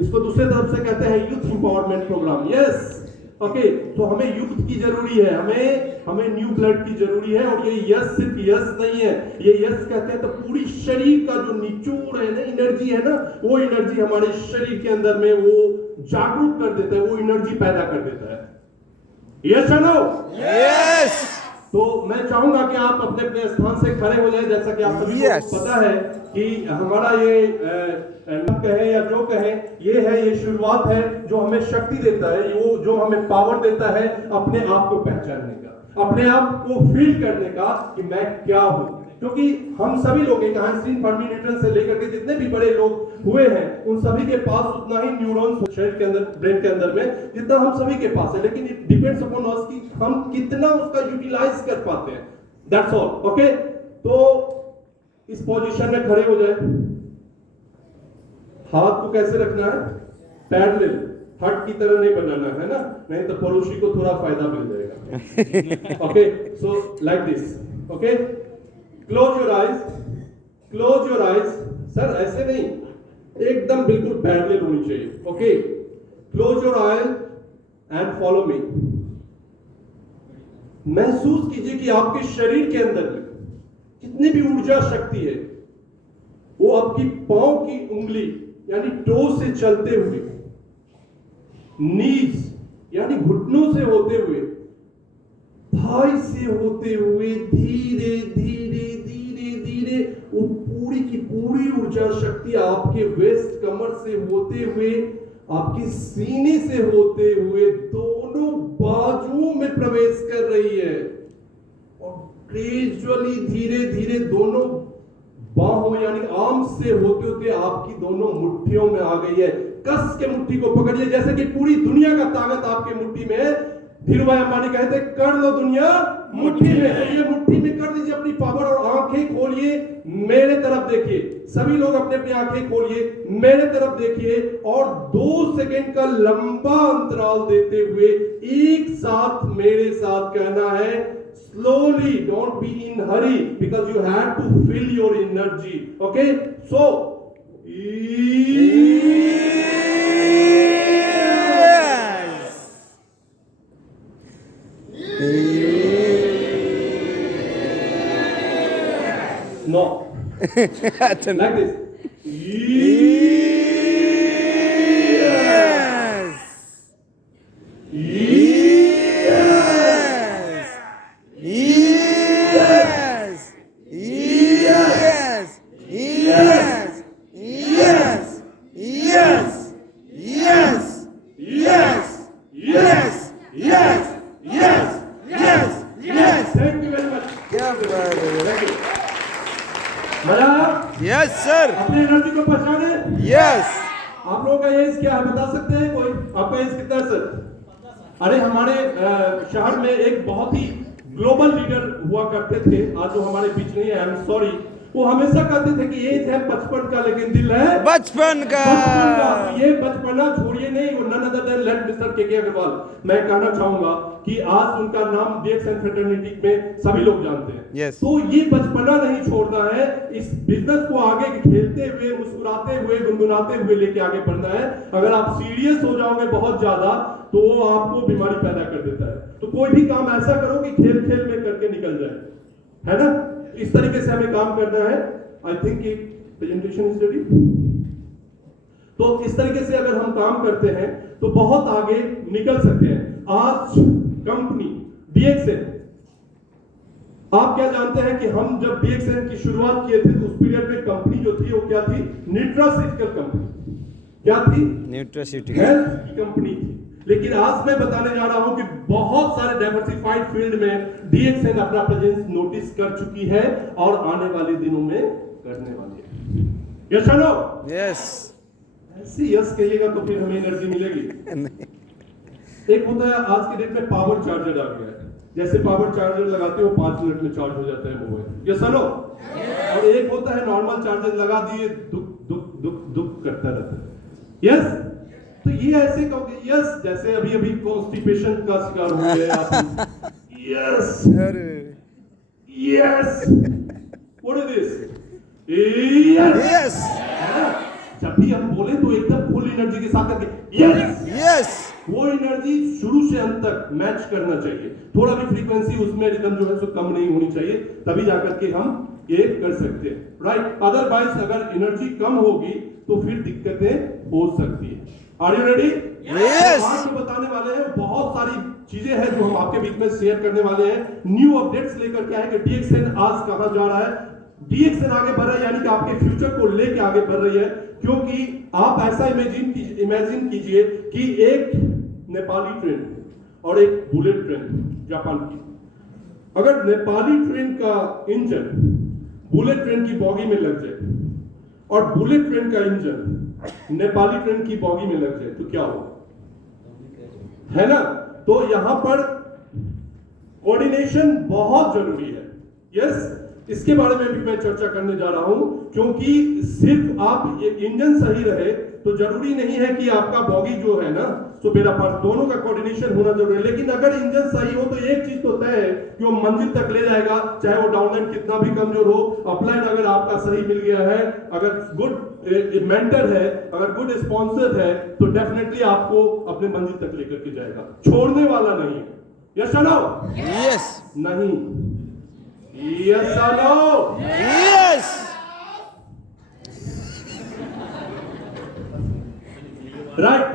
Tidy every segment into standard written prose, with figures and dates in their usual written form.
इसको दूसरे तरफ से कहते हैं youth empowerment programme. Yes, okay. तो हमें यूथ की जरूरी है, हमें न्यू ब्लड की जरूरी है। और ये यस सिर्फ यस नहीं है, ये यस कहते हैं तो पूरी शरीर का जो निचोड़ है ना, एनर्जी है ना, वो एनर्जी हमारे शरीर के अंदर में वो जागरूक कर देता है, वो एनर्जी पैदा कर देता है। यस और नो? यस। तो मैं चाहूंगा कि आप अपने अपने स्थान से खड़े हो जाएं। जैसा कि आप सभी को पता है कि हमारा ये कहे या जो कहे, ये शुरुआत है जो हमें शक्ति देता है, वो जो हमें पावर देता है अपने आप को पहचानने का, अपने आप को फील करने का कि मैं क्या हूं। क्योंकि हम सभी लोग, एक आइंस्टीन, फर्मी, न्यूटन से लेकर के जितने भी बड़े लोग हुए हैं, उन सभी के पास उतना ही न्यूरॉन्स शरीर के अंदर, ब्रेन के अंदर में जितना हम सभी के पास है। लेकिन इट डिपेंड्स अपॉन अस कि हम कितना उसका यूटिलाइज कर पाते हैं। That's all. ओके, तो इस पोजीशन में खड़े हो जाए। हाथ को कैसे रखना है? पैरेलल, हट की तरह नहीं बनाना है ना, नहीं तो पड़ोसी को थोड़ा फायदा मिल जाएगा। Okay, so like this. Okay, close your eyes, close your eyes. Sir ऐसे नहीं, एकदम बिल्कुल पैरेलल होनी चाहिए। Okay, close your eyes and follow me. महसूस कीजिए कि आपके शरीर के अंदर में जितनी भी ऊर्जा शक्ति है, वो आपकी पांव की उंगली यानी टो से चलते हुए, नीज यानी घुटनों से होते हुए, थाई से होते हुए धीरे धीरे धीरे धीरे वो पूरी की पूरी ऊर्जा शक्ति आपके वेस्ट कमर से होते हुए, आपके सीने से होते हुए दोनों बाजुओं में प्रवेश कर रही है। और ग्रेजुअली धीरे धीरे दोनों बाहों यानी आर्म से होते होते आपकी दोनों मुट्ठियों में आ गई है। कस के मुट्ठी को पकड़िए, जैसे कि पूरी दुनिया का ताकत आपके मुट्ठी में है। धीरूभाई अंबानी कहते कर लो दुनिया मुट्ठी में। तो ये मुट्ठी में कर दीजिए अपनी पावर, और आंखें खोलिए, मेरे तरफ देखिए। सभी लोग अपने अपनी आंखें खोलिए, मेरे तरफ देखिए, और 2 सेकंड का लंबा अंतराल देते हुए एक साथ मेरे साथ कहना है, slowly, don't be in hurry because you have to fill your energy. Okay, so no, like this. Yes sir. अपनी एनर्जी को पहचाने। यस। आप लोगों का एज क्या है बता सकते हैं कोई? आपका एज कितना है सर? अरे हमारे शहर में एक बहुत ही ग्लोबल लीडर हुआ करते थे, आज जो हमारे बीच नहीं है, आई एम सॉरी। वो हमेशा कहते थे कि एज है 55 का लेकिन दिल है बचपन का। तो ये बचपना छोड़िए नहीं, वो none other than late mister K Agarwal. मैं कहना चाहूंगा कि आज उनका नाम डीएक्सएन फ्रेटर्निटी में सभी लोग जानते हैं। yes. तो ये बचपना नहीं छोड़ना है, इस बिजनेस को आगे खेलते हुए, मुस्कुराते हुए, गुनगुनाते हुए लेके आगे बढ़ना है। अगर आप सीरियस हो जाओगे बहुत ज्यादा तो वो आपको बीमारी पैदा कर देता है। तो कोई भी काम ऐसा करो कि खेल खेल में करके निकल जाए, है ना? इस तरीके से हमें काम करना है। I think presentation is ready. तो इस तरीके से अगर हम काम करते हैं तो बहुत आगे निकल सकते हैं। आज कंपनी डीएक्सएन, आप क्या जानते हैं कि हम जब डीएक्सएन की शुरुआत किए थे तो उस पीरियड में कंपनी जो थी वो क्या थी? Nutraceutical company. क्या थी? न्यूट्रास्यूटिकल हेल्थ की कंपनी थी। लेकिन आज मैं बताने जा रहा हूं कि बहुत सारे डाइवर्सिफाइड फील्ड में डीएक्सएन अपना प्रेजेंस नोटिस कर चुकी है और आने वाले दिनों में करने वाली है। यस और नो? यस। ऐसे यस कहिएगा तो फिर हमें एनर्जी मिलेगी। एक होता है आज के डेट में पावर चार्जर आ गया है, जैसे पावर चार्जर लगाते हो 5 मिनट में चार्ज हो जाता है मोबाइल। यस और नो? और एक होता है नॉर्मल चार्जर लगा दिए, दुक दुक दुक दुक करता रहता है। यस? तो ये ऐसे कहोगे यस, जैसे अभी अभी कॉन्स्टिपेशन का शिकार हो गए आप। Yes yes, what is this? Yes. जब भी हम बोले तो एकदम फुल एनर्जी के साथ करके यस Yes. वो एनर्जी शुरू से अंत तक मैच करना चाहिए। थोड़ा भी फ्रीक्वेंसी उसमें रिदम जो है सो कम नहीं होनी चाहिए, तभी जाकर के हम ये कर सकते हैं, राइट। अदरवाइज अगर एनर्जी कम होगी तो फिर दिक्कतें हो सकती है। Are you ready? Yes. आज जो बताने वाले हैं बहुत सारी चीजें हैं जो हम आपके बीच में शेयर करने वाले हैं। न्यू अपडेट्स लेकर के आए कि DXN आज कहां जा रहा है। DXN आगे बढ़ रहा है, यानी कि आपके फ्यूचर को लेके आगे बढ़ रही है, क्योंकि आप ऐसा इमेजिन कीजिए कि एक नेपाली ट्रेन और एक बुलेट ट्रेन जापान की। अगर नेपाली ट्रेन का इंजन बुलेट ट्रेन की बॉगी में लग जाए और बुलेट ट्रेन का इंजन नेपाली ट्रेन की बॉगी में लग जाए तो क्या होगा, है ना। तो यहां पर कोऑर्डिनेशन बहुत जरूरी है। यस, इसके बारे में भी मैं चर्चा करने जा रहा हूं, क्योंकि सिर्फ आप एक इंजन सही रहे तो जरूरी नहीं है कि आपका बॉगी जो है ना तो मेरा पार्ट दोनों का कोऑर्डिनेशन होना जरूरी है। लेकिन अगर इंजन सही हो तो एक चीज तो तय है कि वो मंजिल तक ले जाएगा, चाहे वो डाउनलाइन कितना भी कमजोर हो। अपलाइन अगर आपका सही मिल गया है, अगर गुड मेंटर है, अगर गुड स्पॉन्सर है, तो डेफिनेटली आपको अपने मंजिल तक लेकर के जाएगा, छोड़ने वाला नहीं है। यस और नो? Yes. नहीं। यस और नो? Yes. राइट।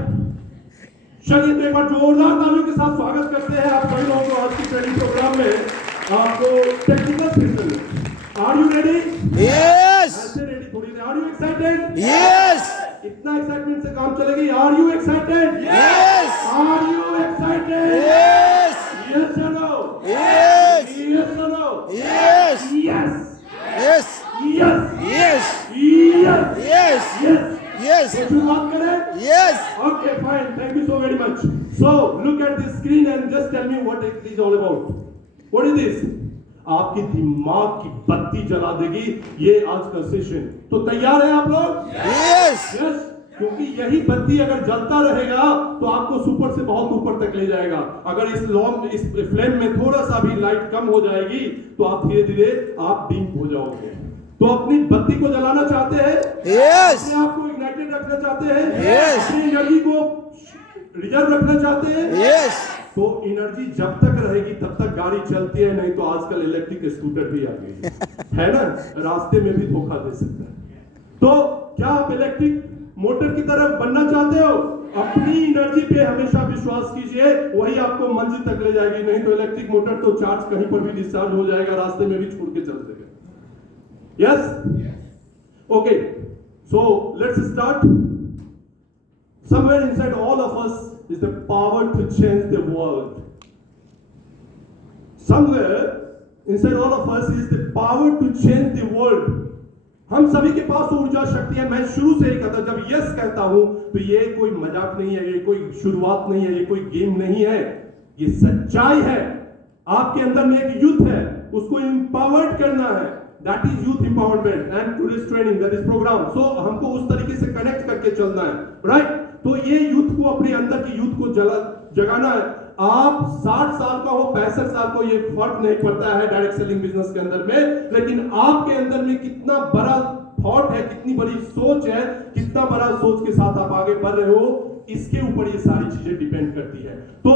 चलिए तो एक बार जोरदार तालियों के साथ स्वागत करते हैं आप सभी लोगों को आज की ट्रेनिंग प्रोग्राम में। आपको टेक्निकल सेशन में आर यू रेडी? Yes. ऐसे रेडी थोड़ी देर। Are you excited? Yes. इतना एक्साइटमेंट से काम चलेगी। Are you excited? Yes. Are you excited? Yes. Yes और नो? Yes. यस और no? Yes. Yes Yes. Yes Yes. Yes Yes. Yes. Yes. तो शुरुआत करें? Yes. Okay, fine. Thank you so very much. So, look at this screen and just tell me what it is all about. What is this? आपकी दिमाग की बत्ती जला देगी ये आज का सेशन। तो तैयार है आप लोग? Yes. Yes. क्योंकि यही बत्ती अगर जलता रहेगा तो आपको सुपर से बहुत ऊपर तक ले जाएगा। अगर इस फ्लेम में थोड़ा सा भी लाइट कम हो जाएगी तो आप धीरे धीरे आप डिम हो जाओगे। तो अपनी बत्ती को जलाना चाहते हैं? Yes. अपने आप को इग्नाइटेड रखना चाहते हैं? Yes. अपनी एनर्जी को रिजर्व रखना चाहते हैं? Yes. तो एनर्जी जब तक रहेगी तब तक गाड़ी चलती है, नहीं तो आजकल इलेक्ट्रिक स्कूटर भी आ गई है ना, रास्ते में भी धोखा दे सकता है। तो क्या आप इलेक्ट्रिक मोटर की तरफ बनना चाहते हो? अपनी एनर्जी पे हमेशा विश्वास कीजिए, वही आपको मंजिल तक ले जाएगी। नहीं तो इलेक्ट्रिक मोटर तो चार्ज कहीं पर भी डिस्चार्ज हो जाएगा, रास्ते में भी छोड़ के चल देगा। Yes? Okay. So let's start. Somewhere inside all of us is the power to change the world. Somewhere inside all of us is the power to change the world. हम सभी के पास ऊर्जा शक्ति है। मैं शुरू से ही कहता, जब यस कहता हूं तो ये कोई मजाक नहीं है, ये कोई शुरुआत नहीं है, ये कोई गेम नहीं है, ये सच्चाई है। आपके अंदर में एक यूथ है, उसको एम्पावर्ड करना है। That is youth empowerment and today's training, that is program. So हमको उस तरीके से कनेक्ट करके चलना है, right? तो ये यूथ को, अपने अंदर की यूथ को जगाना है। आप 60 साल का हो, 65 साल को, ये फर्क नहीं पड़ता है डायरेक्ट सेलिंग बिजनेस के अंदर में, लेकिन आपके अंदर में कितना बड़ा थॉट है, कितनी बड़ी सोच है, कितना बड़ा सोच के साथ आप आगे बढ़ रहे हो, इसके ऊपर ये सारी चीजें डिपेंड करती है। तो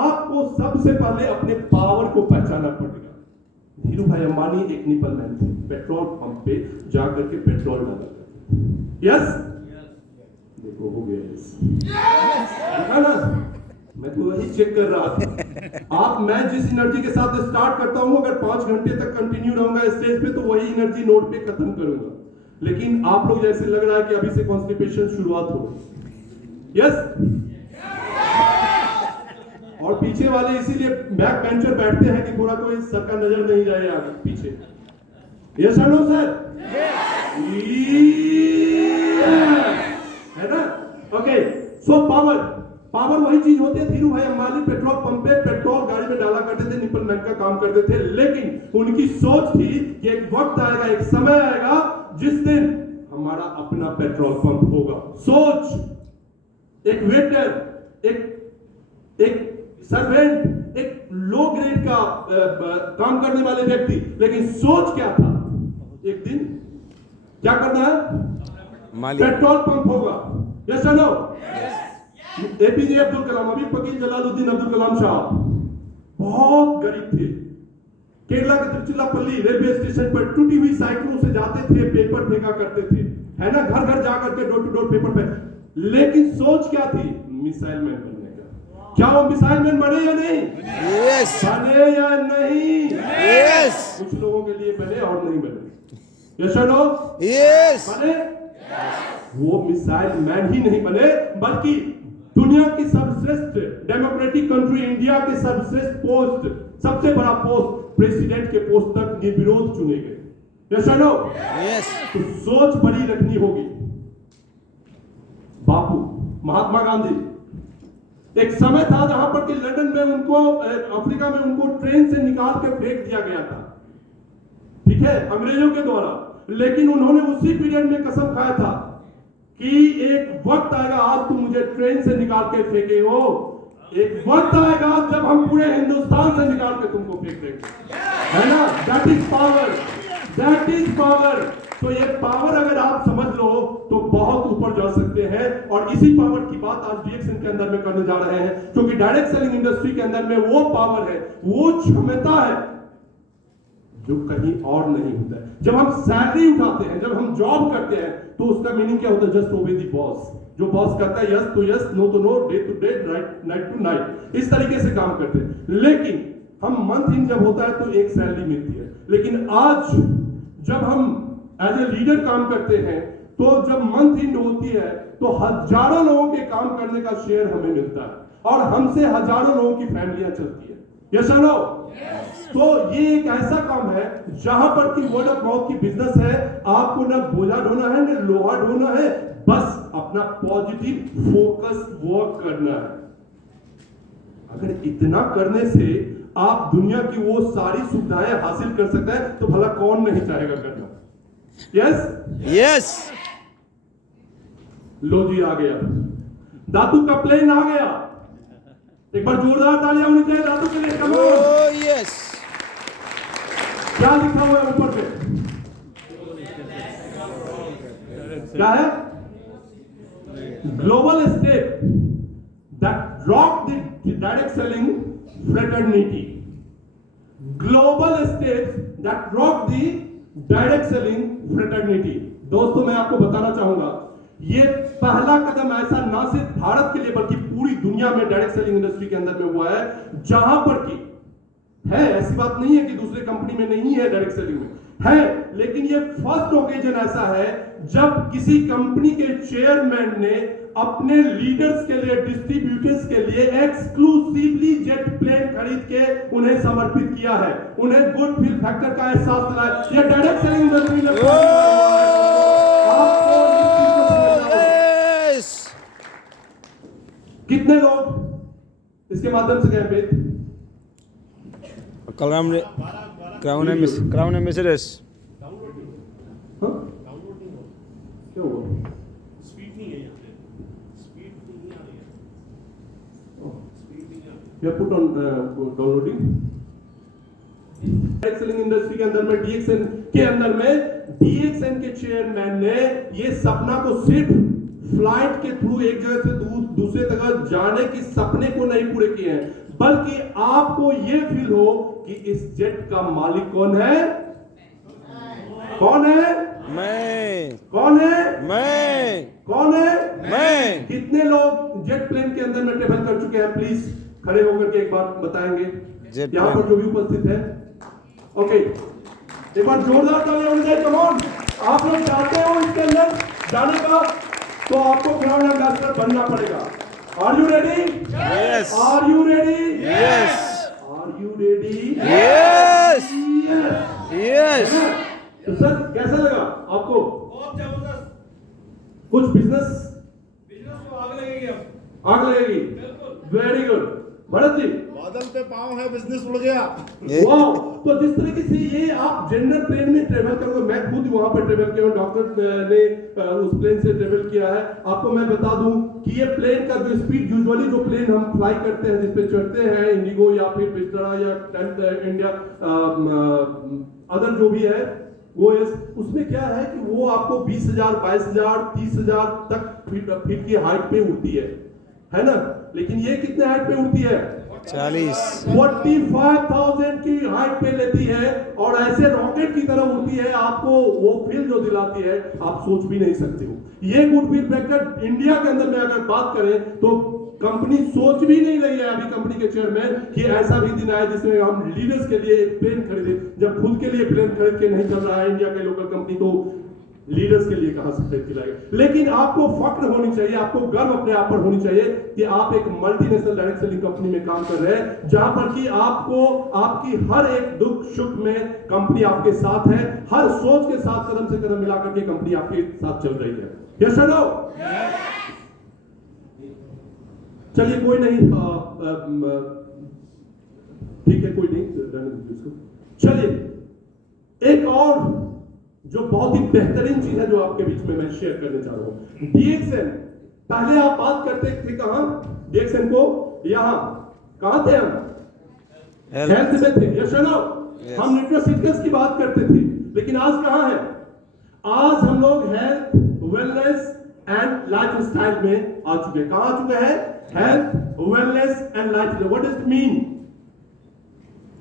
आपको सबसे पहले अपने पावर को पहचानना पड़ेगा। धीरू भाई अंबानी एक निपल मैन थे, पेट्रोल पंप पे जाकर के पेट्रोल डाला करते। यस? देखो हो गया देखा ना, मैं तो वही चेक कर रहा था। मैं जिस एनर्जी के साथ स्टार्ट करता हूं, अगर 5 घंटे तक कंटिन्यू रहूंगा स्टेज पे तो वही एनर्जी नोट पे खत्म करूंगा। लेकिन आप लोग जैसे लग रहा है कि अभी से कॉन्स्टिपेशन शुरुआत हो गई। यस? और पीछे वाले इसीलिए बैक बेंचर बैठते हैं कि थोड़ा कोई सर का नजर नहीं जाए आगे पीछे। यस और नो सर? है ना? ओके। सो पावर वही चीज होती है। धीरू भाई अंबानी पेट्रोल पंप पे पेट्रोल गाड़ी में डाला करते थे, निपल मैन का काम करते थे, लेकिन उनकी सोच थी कि एक वक्त आएगा, एक समय आएगा जिस दिन हमारा अपना पेट्रोल पंप होगा। सोच, एक वेटर, एक सर्वेंट, एक लो ग्रेड का काम करने वाले व्यक्ति, लेकिन सोच क्या था? एक दिन क्या करना है? मालिक। पेट्रोल पंप होगा। यस और नो? एपीजे अब्दुल कलाम, अभी वकील जलालुद्दीन अब्दुल कलाम साहब बहुत गरीब थे। केरला के तिरुचिरापल्ली रेलवे स्टेशन पर टूटी हुई साइकिलों से जाते थे, पेपर फेंका करते थे, है ना, घर घर जाकर के डोर टू डोर पेपर पे। लेकिन सोच क्या थी? मिसाइल मैन बनने का। क्या वो मिसाइल मैन बने या नहीं? यस बने या नहीं? यस कुछ लोगों के लिए बने और नहीं बने। यस और नो? यस बने? वो मिसाइल मैन ही नहीं बने, बल्कि दुनिया की सर्वश्रेष्ठ डेमोक्रेटिक कंट्री इंडिया के सर्वश्रेष्ठ पोस्ट, सबसे बड़ा पोस्ट, प्रेसिडेंट के पोस्ट तक निर्विरोध चुने गए। यस और नो? यस तो सोच बड़ी रखनी होगी। बापू महात्मा गांधी, एक समय था जहां पर कि लंदन में उनको, अफ्रीका में उनको ट्रेन से निकाल के फेंक दिया गया था, ठीक है, अंग्रेजों के द्वारा। लेकिन उन्होंने उसी पीरियड में कसम खाया था कि एक वक्त आएगा, आज तुम मुझे ट्रेन से निकाल के फेंके हो, एक वक्त आएगा जब हम पूरे हिंदुस्तान से निकाल के तुमको फेंक देंगे, है ना? That is power, that is power. तो ये पावर अगर आप समझ लो तो बहुत ऊपर जा सकते हैं। और इसी पावर की बात आज डीएक्सएन के अंदर में करने जा रहे हैं, क्योंकि डायरेक्ट सेलिंग इंडस्ट्री के अंदर में वो पावर है, वो क्षमता है जो कहीं और नहीं होता है। जब हम सैलरी उठाते हैं, जब हम जॉब करते हैं, तो उसका मीनिंग क्या होता है? Just obey the boss. जो बॉस कहता है यस तो यस, नो तो no, day to day, night to night, इस तरीके से काम करते हैं। लेकिन हम मंथ इन जब होता है तो एक सैलरी मिलती है। लेकिन आज जब हम एज ए लीडर काम करते हैं, तो जब मंथ एंड होती है तो हजारों लोगों के काम करने का शेयर हमें मिलता है, और हमसे हजारों लोगों की फैमिलियां चलती है। यस और नो? तो ये एक ऐसा काम है जहां पर कि वर्ड ऑफ माउथ की बिजनेस है। आपको ना बोझा ढोना है, ना लोहा ढोना है, बस अपना पॉजिटिव फोकस वर्क करना है। अगर इतना करने से आप दुनिया की वो सारी सुविधाएं हासिल कर सकते हैं, तो भला कौन नहीं चाहेगा करना? यस यस लो जी, आ गया दादू का प्लेन, आ गया। एक बार जोरदार तालियां होनी चाहिए दादू के लिए। Come on. ओह यस क्या लिखा हुआ है ऊपर पे? क्या है? Global step that rock the direct selling fraternity. Global steps that rock the direct selling fraternity. दोस्तों, मैं आपको बताना चाहूंगा, ये पहला कदम ऐसा ना सिर्फ भारत के लिए बल्कि पूरी दुनिया में डायरेक्ट सेलिंग इंडस्ट्री के अंदर में हुआ है, जहां पर की है, ऐसी बात नहीं है कि दूसरे कंपनी में नहीं है, डायरेक्ट सेलिंग में है, लेकिन ये फर्स्ट ओकेजन ऐसा है जब किसी कंपनी के चेयरमैन ने अपने लीडर्स के लिए, डिस्ट्रीब्यूटर्स के लिए एक्सक्लूसिवली जेट प्लेन खरीद के उन्हें समर्पित किया है, उन्हें गुड फील फैक्टर का एहसास दिलाया। ये डायरेक्ट सेलिंग इंडस्ट्री ने कितने लोग इसके माध्यम से गए पे? क्राउन एम्बेसडर्स क्या हुआ? स्पीड नहीं है यहाँ पे, स्पीड नहीं आ रही है, स्पीड नहीं आ रही है। You have put on downloading। Direct selling industry के अंदर में, डीएक्सएन के अंदर में, डीएक्सएन के चेयरमैन ने ये सपना को सिर्फ फ्लाइट के थ्रू एक जगह से दूसरे जगह जाने की सपने को नहीं पूरे किए हैं, बल्कि आपको ये फील हो कि इस जेट का मालिक कौन है? कौन है? मैं कौन है? मैं कौन है? मैं कितने लोग जेट प्लेन के अंदर में ट्रेवल कर चुके हैं? प्लीज खड़े होकर के एक बार बताएंगे, जेट यहाँ पर जो भी उपस्थित है। ओके, एक बार जोरदार तालियां होनी चाहिए। कम ऑन, आप लोग चाहते हो इसके अंदर जाने का, तो आपको क्राउन एम्बेसडर बनना पड़ेगा। Are you ready? Yes are you ready? Yes are you ready? Yes yes. Yes तो सर, कैसा लगा आपको? बहुत जबरदस्त, कुछ बिजनेस बिजनेस को आग लगेगी अब। आग लगेगी। बिल्कुल। Very good Bharat ji. बादल पे पाँव है, बिजनेस उड़ गया। वाह, तो जिस तरीके से ये आप जनरल प्लेन में ट्रेवल करोगे, मैं खुद वहां पर ट्रेवल किया हूं, डॉक्टर ने उस प्लेन से ट्रेवल किया है। आपको मैं बता दूं कि ये प्लेन का जो स्पीड, यूजुअली जो प्लेन हम फ्लाई करते हैं, जिस पे चढ़ते हैं, इंडिगो या फिर विस्टारा या इंडिया अदर जो भी है, OS उसमें क्या है कि वो आपको 20,000 22,000 30,000 तक फीट की हाइट पे उड़ती है ना। लेकिन ये कितने हाइट पे उड़ती है? 40। 45,000 की हाइट पे लेती है और ऐसे रॉकेट की तरह उड़ती है, आपको वो फील जो दिलाती है आप सोच भी नहीं सकते हो। ये गुडविल फैक्टर इंडिया के अंदर में अगर बात करें तो कंपनी सोच भी नहीं रही है अभी, कंपनी के चेयरमैन, कि ऐसा भी दिन आए जिसमें हम लीडर्स के लिए एक प्लेन खरीदे। जब खुद के लिए प्लेन खरीद के नहीं चल रहा है इंडिया के लोकल कंपनी, तो लीडर्स के लिए कहां से खरीद के लाएगा। लेकिन आपको फक्र होनी चाहिए, आपको गर्व अपने आप पर होनी चाहिए कि आप एक मल्टीनेशनल डायरेक्ट सेलिंग कंपनी में काम कर रहे हैं, जहां पर कि आपको आपकी हर एक दुख सुख में कंपनी आपके साथ है, हर सोच के साथ कदम से कदम मिलाकर के कंपनी आपके साथ चल रही है। यस और नो? चलिए कोई नहीं, ठीक है, कोई नहीं। चलिए एक और जो बहुत ही बेहतरीन चीज है जो आपके बीच में मैं शेयर करने चाह रहा हूं, DXN। पहले आप बात करते थे कहां DXN को? यहां कहां थे हम? हेल्थ में थे। यस और नो? हम न्यूट्रास्यूटिकल्स की बात करते थे, लेकिन आज कहां है? आज हम लोग हेल्थ, वेलनेस एंड लाइफस्टाइल में आ चुके हैं। कहां आ चुके हैं? Health, wellness and lifestyle. What does it mean?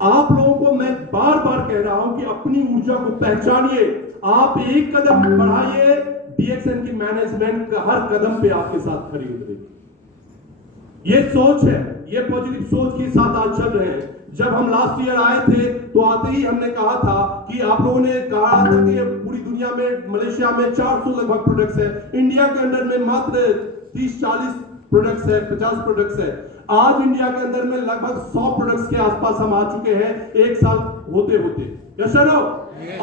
आप लोगों को मैं बार बार कह रहा हूं कि अपनी ऊर्जा को पहचानिए, आप एक कदम बढ़ाइए, DXN की मैनेजमेंट का हर कदम पे आपके साथ खड़ी उतरेगी। ये सोच है, ये पॉजिटिव सोच के साथ आज चल रहे हैं। जब हम लास्ट ईयर आए थे तो आते ही हमने कहा था कि आप लोगों ने कहा था कि पूरी दुनिया में, मलेशिया में 400 लगभग प्रोडक्ट्स है, इंडिया के अंदर में मात्र 30-40 प्रोडक्ट्स है, 50 प्रोडक्ट्स है। आज इंडिया के अंदर में लगभग 100 प्रोडक्ट्स के आसपास हम आ चुके हैं एक साल होते होते। यस और नो?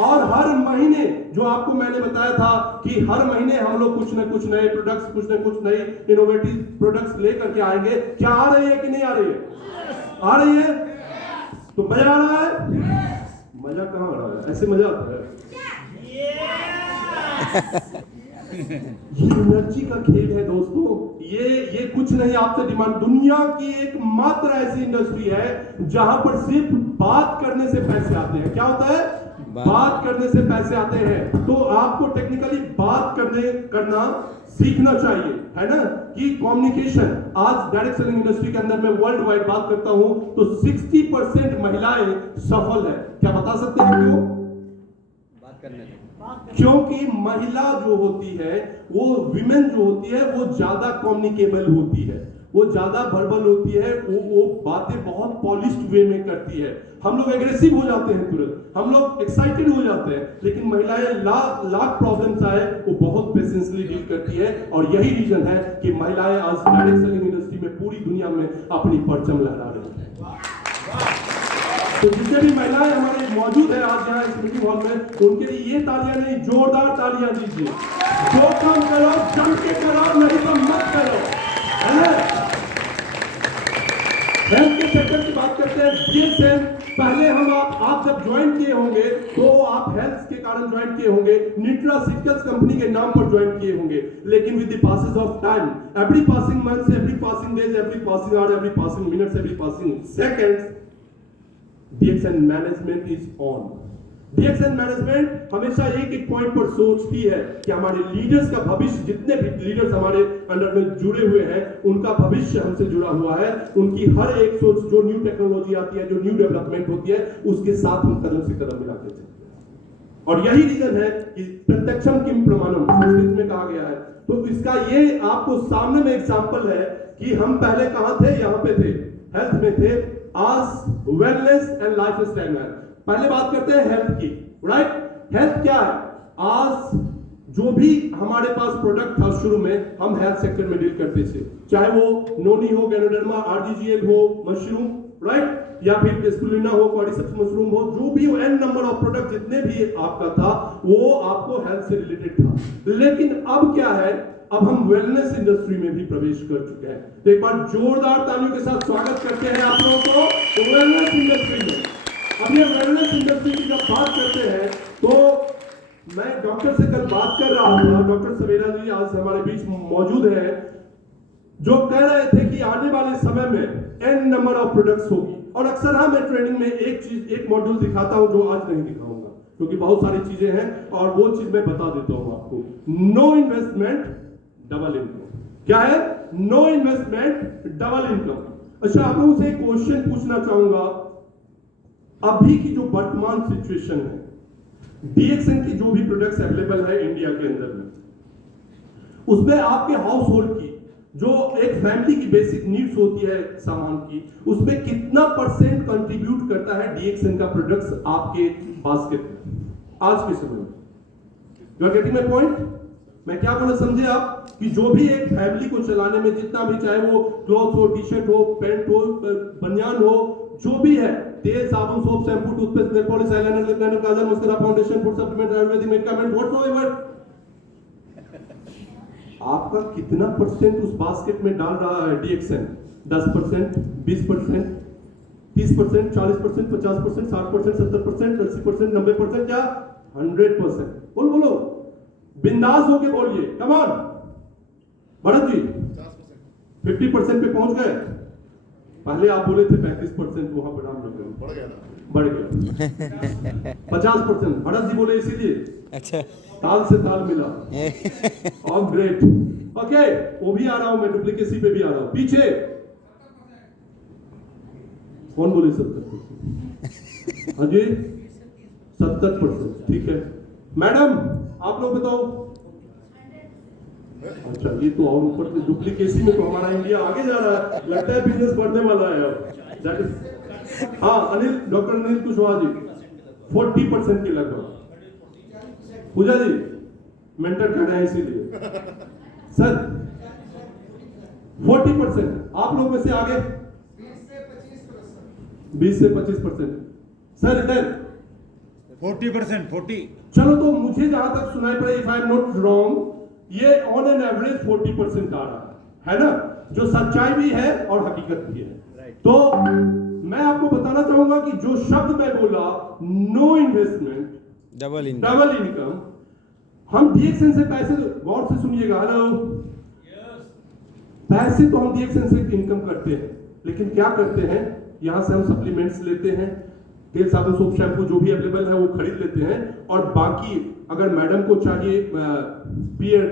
और हर महीने, जो आपको मैंने बताया था कि हर महीने हम लोग कुछ न कुछ नए प्रोडक्ट्स, कुछ न कुछ नई इनोवेटिव प्रोडक्ट्स लेकर के आएंगे। क्या आ रही है कि नहीं आ रही है? आ रही है। तो मजा आ रहा है? मजा कहां आ रहा है? ऐसे मजा आता है? ये एनर्जी का खेल है दोस्तों। ये कुछ नहीं आपसे डिमांड। दुनिया की एकमात्र ऐसी इंडस्ट्री है जहां पर सिर्फ बात करने से पैसे आते हैं। क्या होता है? बात करने से पैसे आते हैं। तो आपको टेक्निकली बात करना सीखना चाहिए, है ना, कि कम्युनिकेशन। आज डायरेक्ट सेलिंग इंडस्ट्री के अंदर में वर्ल्ड वाइड बात करता हूं तो 60% महिलाएं सफल है। क्या बता सकते हैं क्यों? बात करने से। क्योंकि महिला जो होती है, वो विमेन जो होती है, वो ज्यादा कम्युनिकेबल होती है, वो ज्यादा वर्बल होती है, वो बातें बहुत पॉलिश्ड वे में करती है। हम लोग एग्रेसिव हो जाते हैं तुरंत, हम लोग एक्साइटेड हो जाते हैं, लेकिन महिलाएं लाख प्रॉब्लम्स आए वो बहुत पेशेंसली डील करती है। और यही रीजन है कि महिलाएं आज डायरेक्ट सेलिंग इंडस्ट्री में पूरी दुनिया में अपनी परचम लहरा रही है। तो जितने भी महिलाएं हमारे मौजूद है आज यहाँ इस मीटिंग हॉल में, उनके लिए ये तालियां नहीं, जोरदार तालियां दीजिए। जो काम करो जम के करो, नहीं तो मत करो, है ना। हेल्थ के सेक्टर की बात करते हैं। DXN पहले हम आप जब ज्वाइन किए होंगे तो आप हेल्थ के कारण ज्वाइन किए होंगे, न्यूट्रास्यूटिकल्स कंपनी के नाम पर ज्वाइन किए होंगे। लेकिन with the passes of time, every passing months, every passing days, every passing hour, every passing minutes, every passing seconds, DXN management is on. DXN management हमेशा एक पॉइंट पर सोचती है कि हमारे लीडर्स का भविष्य, जितने भी लीडर्स हमारे अंडर में जुड़े हुए हैं, उनका भविष्य हमसे जुड़ा हुआ है। उनकी हर एक सोच, जो न्यू टेक्नोलॉजी आती है, जो न्यू डेवलपमेंट होती है, उसके साथ हम कदम से कदम मिलाते चलते हैं। और यही रीजन है कि प्रत्यक्षम किम प्रमाणम संस्कृत में कहा गया है। तो इसका ये आपको सामने में एग्जांपल है कि हम पहले कहां थे? यहां पे थे, हेल्थ में थे। आज वेलनेस एंड लाइफस्टाइल में। पहले बात करते हैं हेल्थ की, राइट। हेल्थ क्या है? आज जो भी हमारे पास प्रोडक्ट था शुरू में, हम हेल्थ सेक्टर में डील करते थे, चाहे वो नोनी हो, गैनोडर्मा, RGGL हो, मशरूम, राइट, या फिर स्पुलिना हो, कॉर्डिसेप्स मशरूम हो, जो भी एन नंबर ऑफ प्रोडक्ट जितने भी आपका था, वो आपको हेल्थ से रिलेटेड था। लेकिन अब क्या है? अब हम वेलनेस इंडस्ट्री में भी प्रवेश कर चुके हैं। तो एक बार जोरदार तालियों के साथ स्वागत करते हैं आप लोगों को वेलनेस इंडस्ट्री में। अब ये वेलनेस इंडस्ट्री की जब बात करते हैं तो मैं डॉक्टर से कल बात कर रहा था, डॉक्टर सवेरा जी आज हमारे बीच मौजूद है, जो कह रहे थे कि आने वाले समय में एन नंबर ऑफ प्रोडक्ट्स होगी। और अक्सर मैं ट्रेनिंग में एक मॉड्यूल दिखाता हूं जो आज नहीं दिखाऊंगा, क्योंकि बहुत सारी चीजें हैं और वो चीज मैं बता देता हूं आपको। No investment double income. क्या है? No investment double income. अच्छा, आप लोगों से एक क्वेश्चन पूछना चाहूंगा। अभी की जो वर्तमान सिचुएशन है, डीएक्सएन की जो भी प्रोडक्ट्स अवेलेबल है इंडिया के अंदर में, उसमें आपके हाउस होल्ड की जो एक फैमिली की बेसिक नीड्स होती है सामान की, उसमें कितना परसेंट कंट्रीब्यूट करता है डीएक्सएन का प्रोडक्ट्स आपके बास्केट में आज के समय में? You are getting my point? मैं क्या बोला समझे आप? कि जो भी एक फैमिली को चलाने में जितना भी, चाहे वो क्लॉथ हो, टी शर्ट हो, पैंट हो, बनियान हो, जो भी है, तेल, साबुन, soap, shampoo, toothpaste, nail polish, eyeliner, lip liner, काजल, mascara, foundation, food supplement, ayurvedic medicament, whatsoever, आपका कितना परसेंट उस बास्केट में डाल रहा है डीएक्सएन? 10%, 20%, 30%, 40%, 50%, 60%, 70%, 80%, 90%, या 100%? बोलो बोलो, बिंदास होके बोलिए, कम ऑन भरत जी। 50% पे पहुंच गए। पहले आप बोले थे 35%, वहां पर हम लोग बढ़ गया ना, बढ़ गया 50%। भरत जी बोले इसीलिए अच्छा ताल से ताल मिला। और ग्रेट, ओके, वो भी आ रहा हूं मैं, डुप्लीकेसी पे भी आ रहा हूं। पीछे कौन बोले 70%? हाँ जी 70%, ठीक है। मैडम आप लोग बताओ। अच्छा, ये तो और ऊपर से डुप्लीकेसी में तो हमारा इंडिया आगे जा रहा है, लगता है बिजनेस बढ़ने वाला है अब। हाँ अनिल, डॉक्टर अनिल कुशवाहा जी 40% के लगभग। पूजा जी मेंटर कर रहे हैं इसीलिए सर 40%। आप लोग में से आगे 20 से 25%। सर इधर 40%, 40। चलो, तो मुझे जहां तक सुनाई पड़े, if I am not wrong, ये ऑन एन एवरेज 40% आ रहा है ना, जो सच्चाई भी है और हकीकत भी है। तो मैं आपको बताना चाहूंगा कि जो शब्द मैं बोला, no investment double income, double income, हम डीएक्सएन से पैसे, गौर से सुनिएगा, हेलो, पैसे तो हम डीएक्सएन से इनकम करते हैं, लेकिन क्या करते हैं, यहां से हम सप्लीमेंट्स लेते हैं, तेल, साबुन, सोप, शैम्पू जो भी अवेलेबल है वो खरीद लेते हैं, और बाकी अगर मैडम को चाहिए पियर,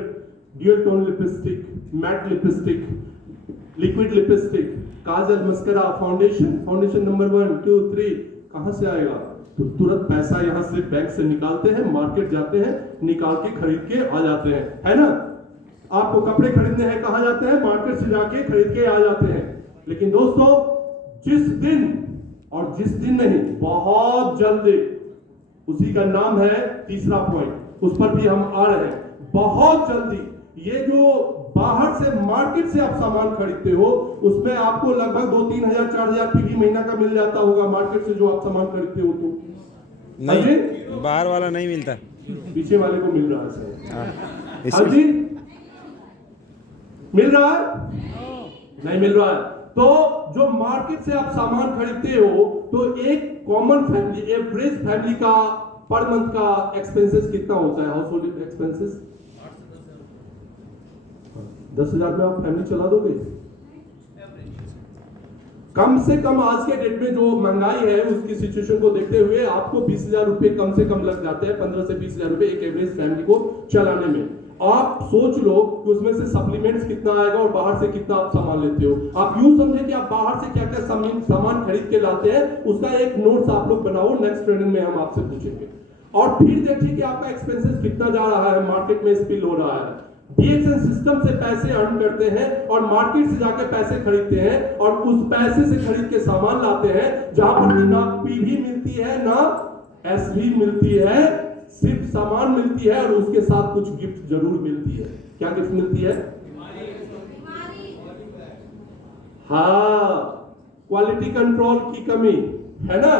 dual tone lipstick, matte lipstick, liquid lipstick, काजल, मस्करा, फाउंडेशन नंबर 1, 2, 3, कहां से आएगा? तो तुरंत पैसा यहां से बैंक से निकालते हैं, मार्केट जाते हैं, निकाल के खरीद के आ जाते हैं, है ना? आपको कपड़े खरीदने हैं, कहां जाते हैं? मार्केट से जाके खरीद के आ जाते हैं। लेकिन दोस्तों, जिस दिन, और जिस दिन नहीं, बहुत जल्दी, उसी का नाम है तीसरा पॉइंट, उस पर भी हम आ रहे हैं, बहुत जल्दी, ये जो बाहर से मार्केट से आप सामान खरीदते हो, उसमें आपको लगभग 2-3 हजार 4 हजार पीवी महीना का मिल जाता होगा, मार्केट से जो आप सामान खरीदते हो। तो नहीं, बाहर वाला नहीं मिलता, पीछे वाले को मिल रहा है सर। इसमें जी मिल रहा है? नहीं मिल रहा है। तो जो मार्केट से आप सामान खरीदते हो, तो एक कॉमन फैमिली, एवरेज फैमिली का पर मंथ का एक्सपेंसेस कितना होता है? हाउस होल्ड एक्सपेंसेस 10,000 में आप फैमिली चला दोगे? कम से कम आज के डेट में जो महंगाई है उसकी सिचुएशन को देखते हुए आपको 20,000 रुपए कम से कम लग जाते हैं, 15 से 20,000 रुपए एक एवरेज फैमिली को चलाने में। आप सोच लो कि उसमें से सप्लीमेंट्स कितना आएगा और बाहर से कितना आप सामान लेते हो। आप यूं समझे कि आप बाहर से क्या क्या सामान खरीद के लाते हैं, उसका एक नोट्स आप लोग बनाओ, नेक्स्ट ट्रेनिंग में हम आपसे पूछेंगे। और फिर देखिए कि आपका एक्सपेंसेस कितना जा रहा है, मार्केट में स्पिल हो रहा है। डीएक्सएन सिस्टम से पैसे अर्न करते हैं और मार्केट से जाके पैसे खरीदते हैं, और उस पैसे से खरीद के सामान लाते हैं, जहां पर ना पीवी मिलती है ना एसवी मिलती है, सिर्फ सामान मिलती है, और उसके साथ कुछ गिफ्ट जरूर मिलती है। क्या गिफ्ट मिलती है? हाँ, क्वालिटी कंट्रोल की कमी है ना,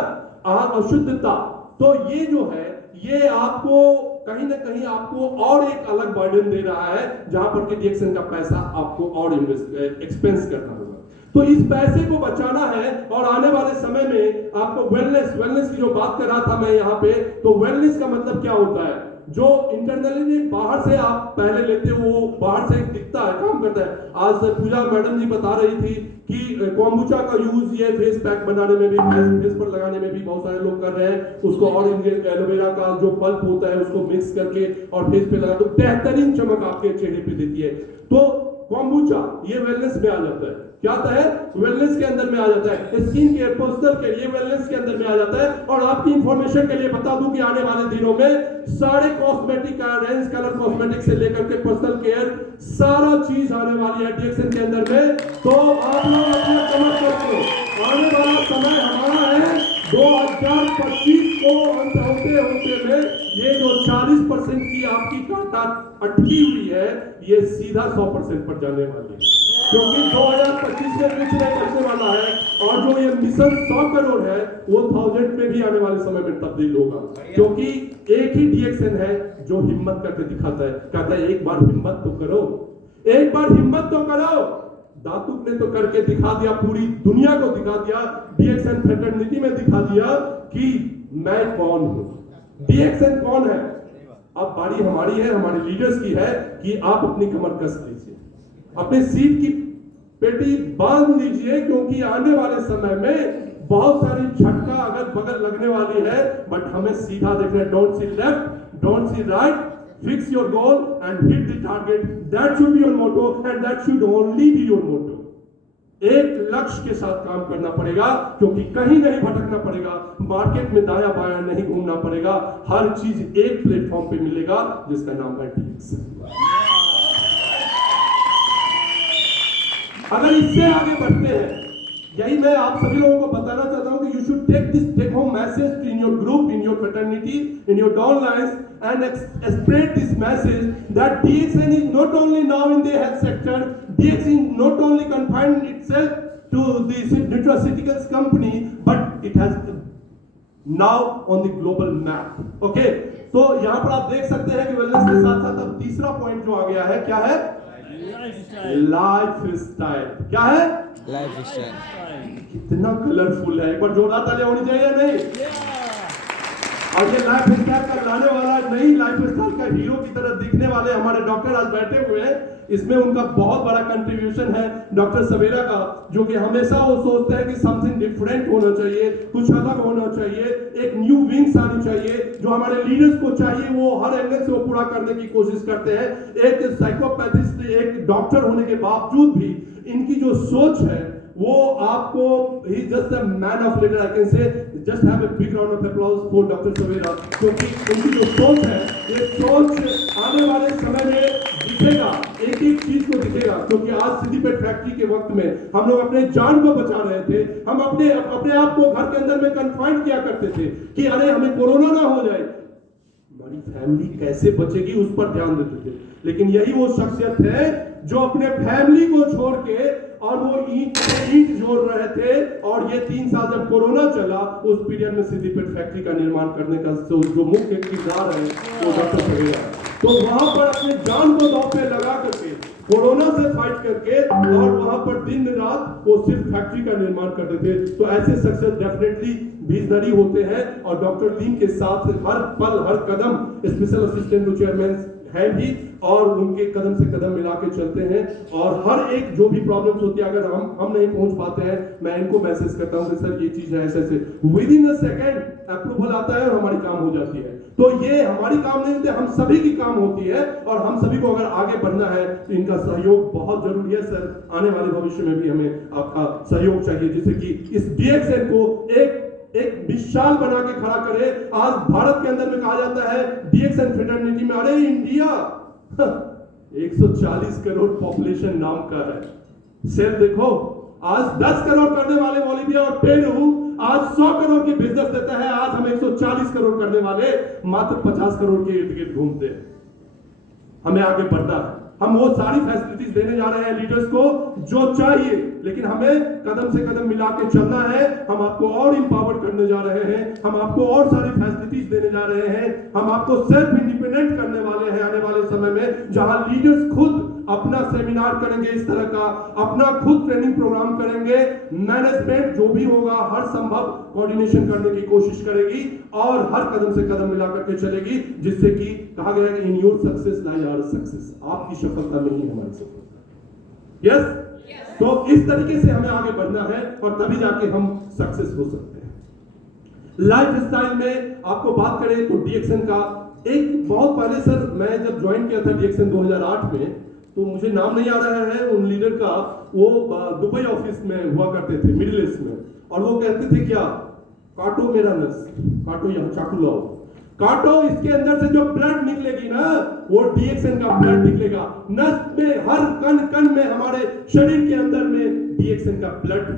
अशुद्धता। तो ये जो है, ये आपको कहीं ना कहीं आपको और एक अलग बर्डन दे रहा है, जहां पर कि डीएक्सएन का पैसा आपको और एक्सपेंस करना होगा। तो इस पैसे को बचाना है, और आने वाले समय में आपको वेलनेस की जो बात कर रहा था मैं यहाँ पे, तो वेलनेस का मतलब क्या होता है? जो इंटरनली बाहर से आप पहले लेते हो, वो बाहर से दिखता है, काम करता है। आज पूजा मैडम जी बता रही थी कि कोम्बुचा का यूज ये फेस पैक बनाने में भी, फेस पर लगाने में भी बहुत सारे लोग कर रहे हैं उसको, और एलोवेरा का जो पल्प होता है उसको मिक्स करके और फेस पे लगा तो बेहतरीन चमक आपके चेहरे पे देती है। तो कोम्बुचा ये वेलनेस में आ जाता है। क्या आता है? वेलनेस के अंदर में आ जाता है। स्किन केयर, पर्सनल केयर, ये वेलनेस के अंदर में आ जाता है। और आपकी इंफॉर्मेशन के लिए बता दूं कि आने वाले दिनों में सारे कॉस्मेटिक का रेंज, कलर कॉस्मेटिक से लेकर के पर्सनल केयर, सारा चीज आने वाली है डीएक्सएन के अंदर में। तो आप लोग अपना कमर करो, आने वाला समय हमारा है 2025 को अंत होते होते में ये जो 40% की आपकी कांटा अटकी हुई है, ये सीधा 100% पर जाने वाली है, क्योंकि 2025 में कुछ नहीं करने वाला है। और जो ये मिशन 100 करोड़ है वो 1000 में भी आने वाले समय में तब्दील होगा, क्योंकि एक ही डीएक्सएन है जो हिम्मत करके दिखाता है। कहता है एक बार हिम्मत तो करो, एक बार हिम्मत तो करो। दातुक ने तो करके दिखा दिया, पूरी दुनिया को दिखा दिया, डीएक्सएन फ्रेटर्निटी में दिखा दिया कि मैं कौन हूं, डीएक्सएन कौन है। अब बारी हमारी है, हमारे लीडर्स की है कि आप अपनी कमर कस लीजिए, अपने सीट की पेटी बांध लीजिए, क्योंकि आने वाले समय में बहुत सारी झटका अगर बगल लगने वाली है, बट हमें सीधा देखना है। Don't see left, don't see right, fix your goal and hit the target. That should be your motto and that should only be your motto. एक लक्ष्य के साथ काम करना पड़ेगा, क्योंकि कहीं नहीं भटकना पड़ेगा, मार्केट में दाया बाया नहीं घूमना पड़ेगा, हर चीज एक प्लेटफॉर्म पे मिलेगा जिसका नाम है डीएक्सएन। अगर इससे आगे बढ़ते हैं, यही मैं आप सभी लोगों को बताना चाहता हूं कि you should take home message in your group, in your fraternity, in your downlines and spread this message that DXN is not only now in the health sector, DXN not only confined itself to the nutraceuticals company, but it has now on the global map. Okay, तो यहाँ पर आप देख सकते हैं कि wellness के साथ साथ अब तीसरा पॉइंट जो आ गया है, क्या है? Life style. क्या है? Life style. कितना कलरफुल है, एक बार जोरदार तालियां होनी चाहिए या नहीं? और ये लाइफ स्टाइल का लाने वाला, नई लाइफ स्टाइल का हीरो की तरह दिखने वाले हमारे डॉक्टर आज बैठे हुए हैं। इसमें उनका बहुत बड़ा कंट्रीब्यूशन है डॉक्टर सवेरा का, जो कि हमेशा वो सोचते हैं कि समथिंग डिफरेंट होना चाहिए, कुछ अलग होना चाहिए, एक न्यू विंग्स आनी चाहिए, जो हमारे लीडर्स को चाहिए वो हर एंगल से वो पूरा करने की कोशिश करते हैं। एक साइकोपैथिस्ट, एक डॉक्टर होने के बावजूद भी इनकी जो सोच है वो आपको, he just a man of leader, I can say just have a big round of applause for doctor Savera, क्योंकि उनकी जो सोच है, ये सोच आने वाले समय में दिखेगा, एक एक चीज को दिखेगा। क्योंकि आज सिद्दीपेट फैक्ट्री के वक्त में हम लोग अपने जान को बचा रहे थे, हम अपने आप को घर के अंदर में कन्फाइन किया करते थे कि अरे हमें कोरोना ना हो जाए, हमारी फैमिली कैसे बचेगी उस पर ध्यान देते थे। लेकिन यही वो शख्सियत है जो अपने फैमिली को छोड़ के और वो ईंट जोड़ रहे थे। और ये 3 साल जब कोरोना चला, उस पीरियड में सिद्दीपेट फैक्ट्री का निर्माण करने का जो मुख्य किरदार है वो डॉक्टर सवेरा। तो वहां पर अपने जान को दांव पे लगा करके, कोरोना से फाइट करके, और वहां पर दिन रात वो सिर्फ फैक्ट्री का निर्माण करते थे। तो ऐसे सक्सेस डेफिनेटली विजनरी होते हैं, और डॉक्टर लीम के साथ हर पल हर कदम स्पेशल असिस्टेंट टू चेयरमैन है भी, और उनके कदम से कदम मिला के चलते हैं। और हर एक जो भी प्रॉब्लम्स होती है, अगर हम नहीं पहुंच पाते हैं, मैं इनको मैसेज करता हूं कि सर ये चीज है ऐसे ऐसे, with in a second approval आता है और हमारी काम हो जाती है। तो ये हमारी काम नहीं होती, हम सभी की काम होती है, और हम सभी को अगर आगे बढ़ना है तो इनका सहयोग बहुत जरूरी है। सर आने वाले भविष्य में भी हमें आपका सहयोग चाहिए, जिससे कि इस डीएक्सएन को एक मिसाल बना के खड़ा करे। आज भारत के अंदर में कहा जाता है डीएक्सएन फ्रेटर्निटी में, अरे इंडिया 140 करोड़ पॉपुलेशन नाम का है। सेल देखो, आज 10 करोड़ करने वाले बोलीविया और पेरू आज 100 करोड़ की बिजनेस देता है। आज हम 140 करोड़ करने वाले मात्र 50 करोड़ के इर्द गिर्द घूमते हैं। हमें आगे बढ़ना है, हम वो सारी फैसिलिटीज देने जा रहे हैं लीडर्स को जो चाहिए, लेकिन हमें कदम से कदम मिला के चलना है। हम आपको और इंपावर करने जा रहे हैं, हम आपको और सारी फैसिलिटीज देने जा रहे हैं, हम आपको सेल्फ इंडिपेंडेंट करने वाले हैं आने वाले समय में, जहां लीडर्स खुद अपना सेमिनार करेंगे इस तरह का, अपना खुद ट्रेनिंग प्रोग्राम करेंगे। मैनेजमेंट जो भी होगा हर संभव कोऑर्डिनेशन करने की कोशिश करेगी और हर कदम से कदम मिला करके चलेगी, जिससे कि कहा गया है कि in your success lies our success, आपकी सफलता में ही हमारी सफलता। यस, तो इस तरीके से हमें आगे बढ़ना है और तभी जाके हम सक्सेस हो सकते हैं। लाइफ स्टाइल में आपको बात करें तो डीएक्सएन का एक बहुत पहले, सर मैं जब ज्वाइन किया था डीएक्सएन 2008 में, तो मुझे नाम नहीं आ रहा है उन लीडर का, वो दुबई ऑफिस में हुआ करते थे, मिडिल ईस्ट में, और वो कहते थे क्या, काटो मेरा नस, काटो यहाँ चाकू लाओ, काटो, इसके अंदर से जो ब्लड निकलेगी ना वो डीएक्सएन का ब्लड निकलेगा। नस में, हर कण कण में, हमारे शरीर के अंदर में डीएक्सएन का ब्लड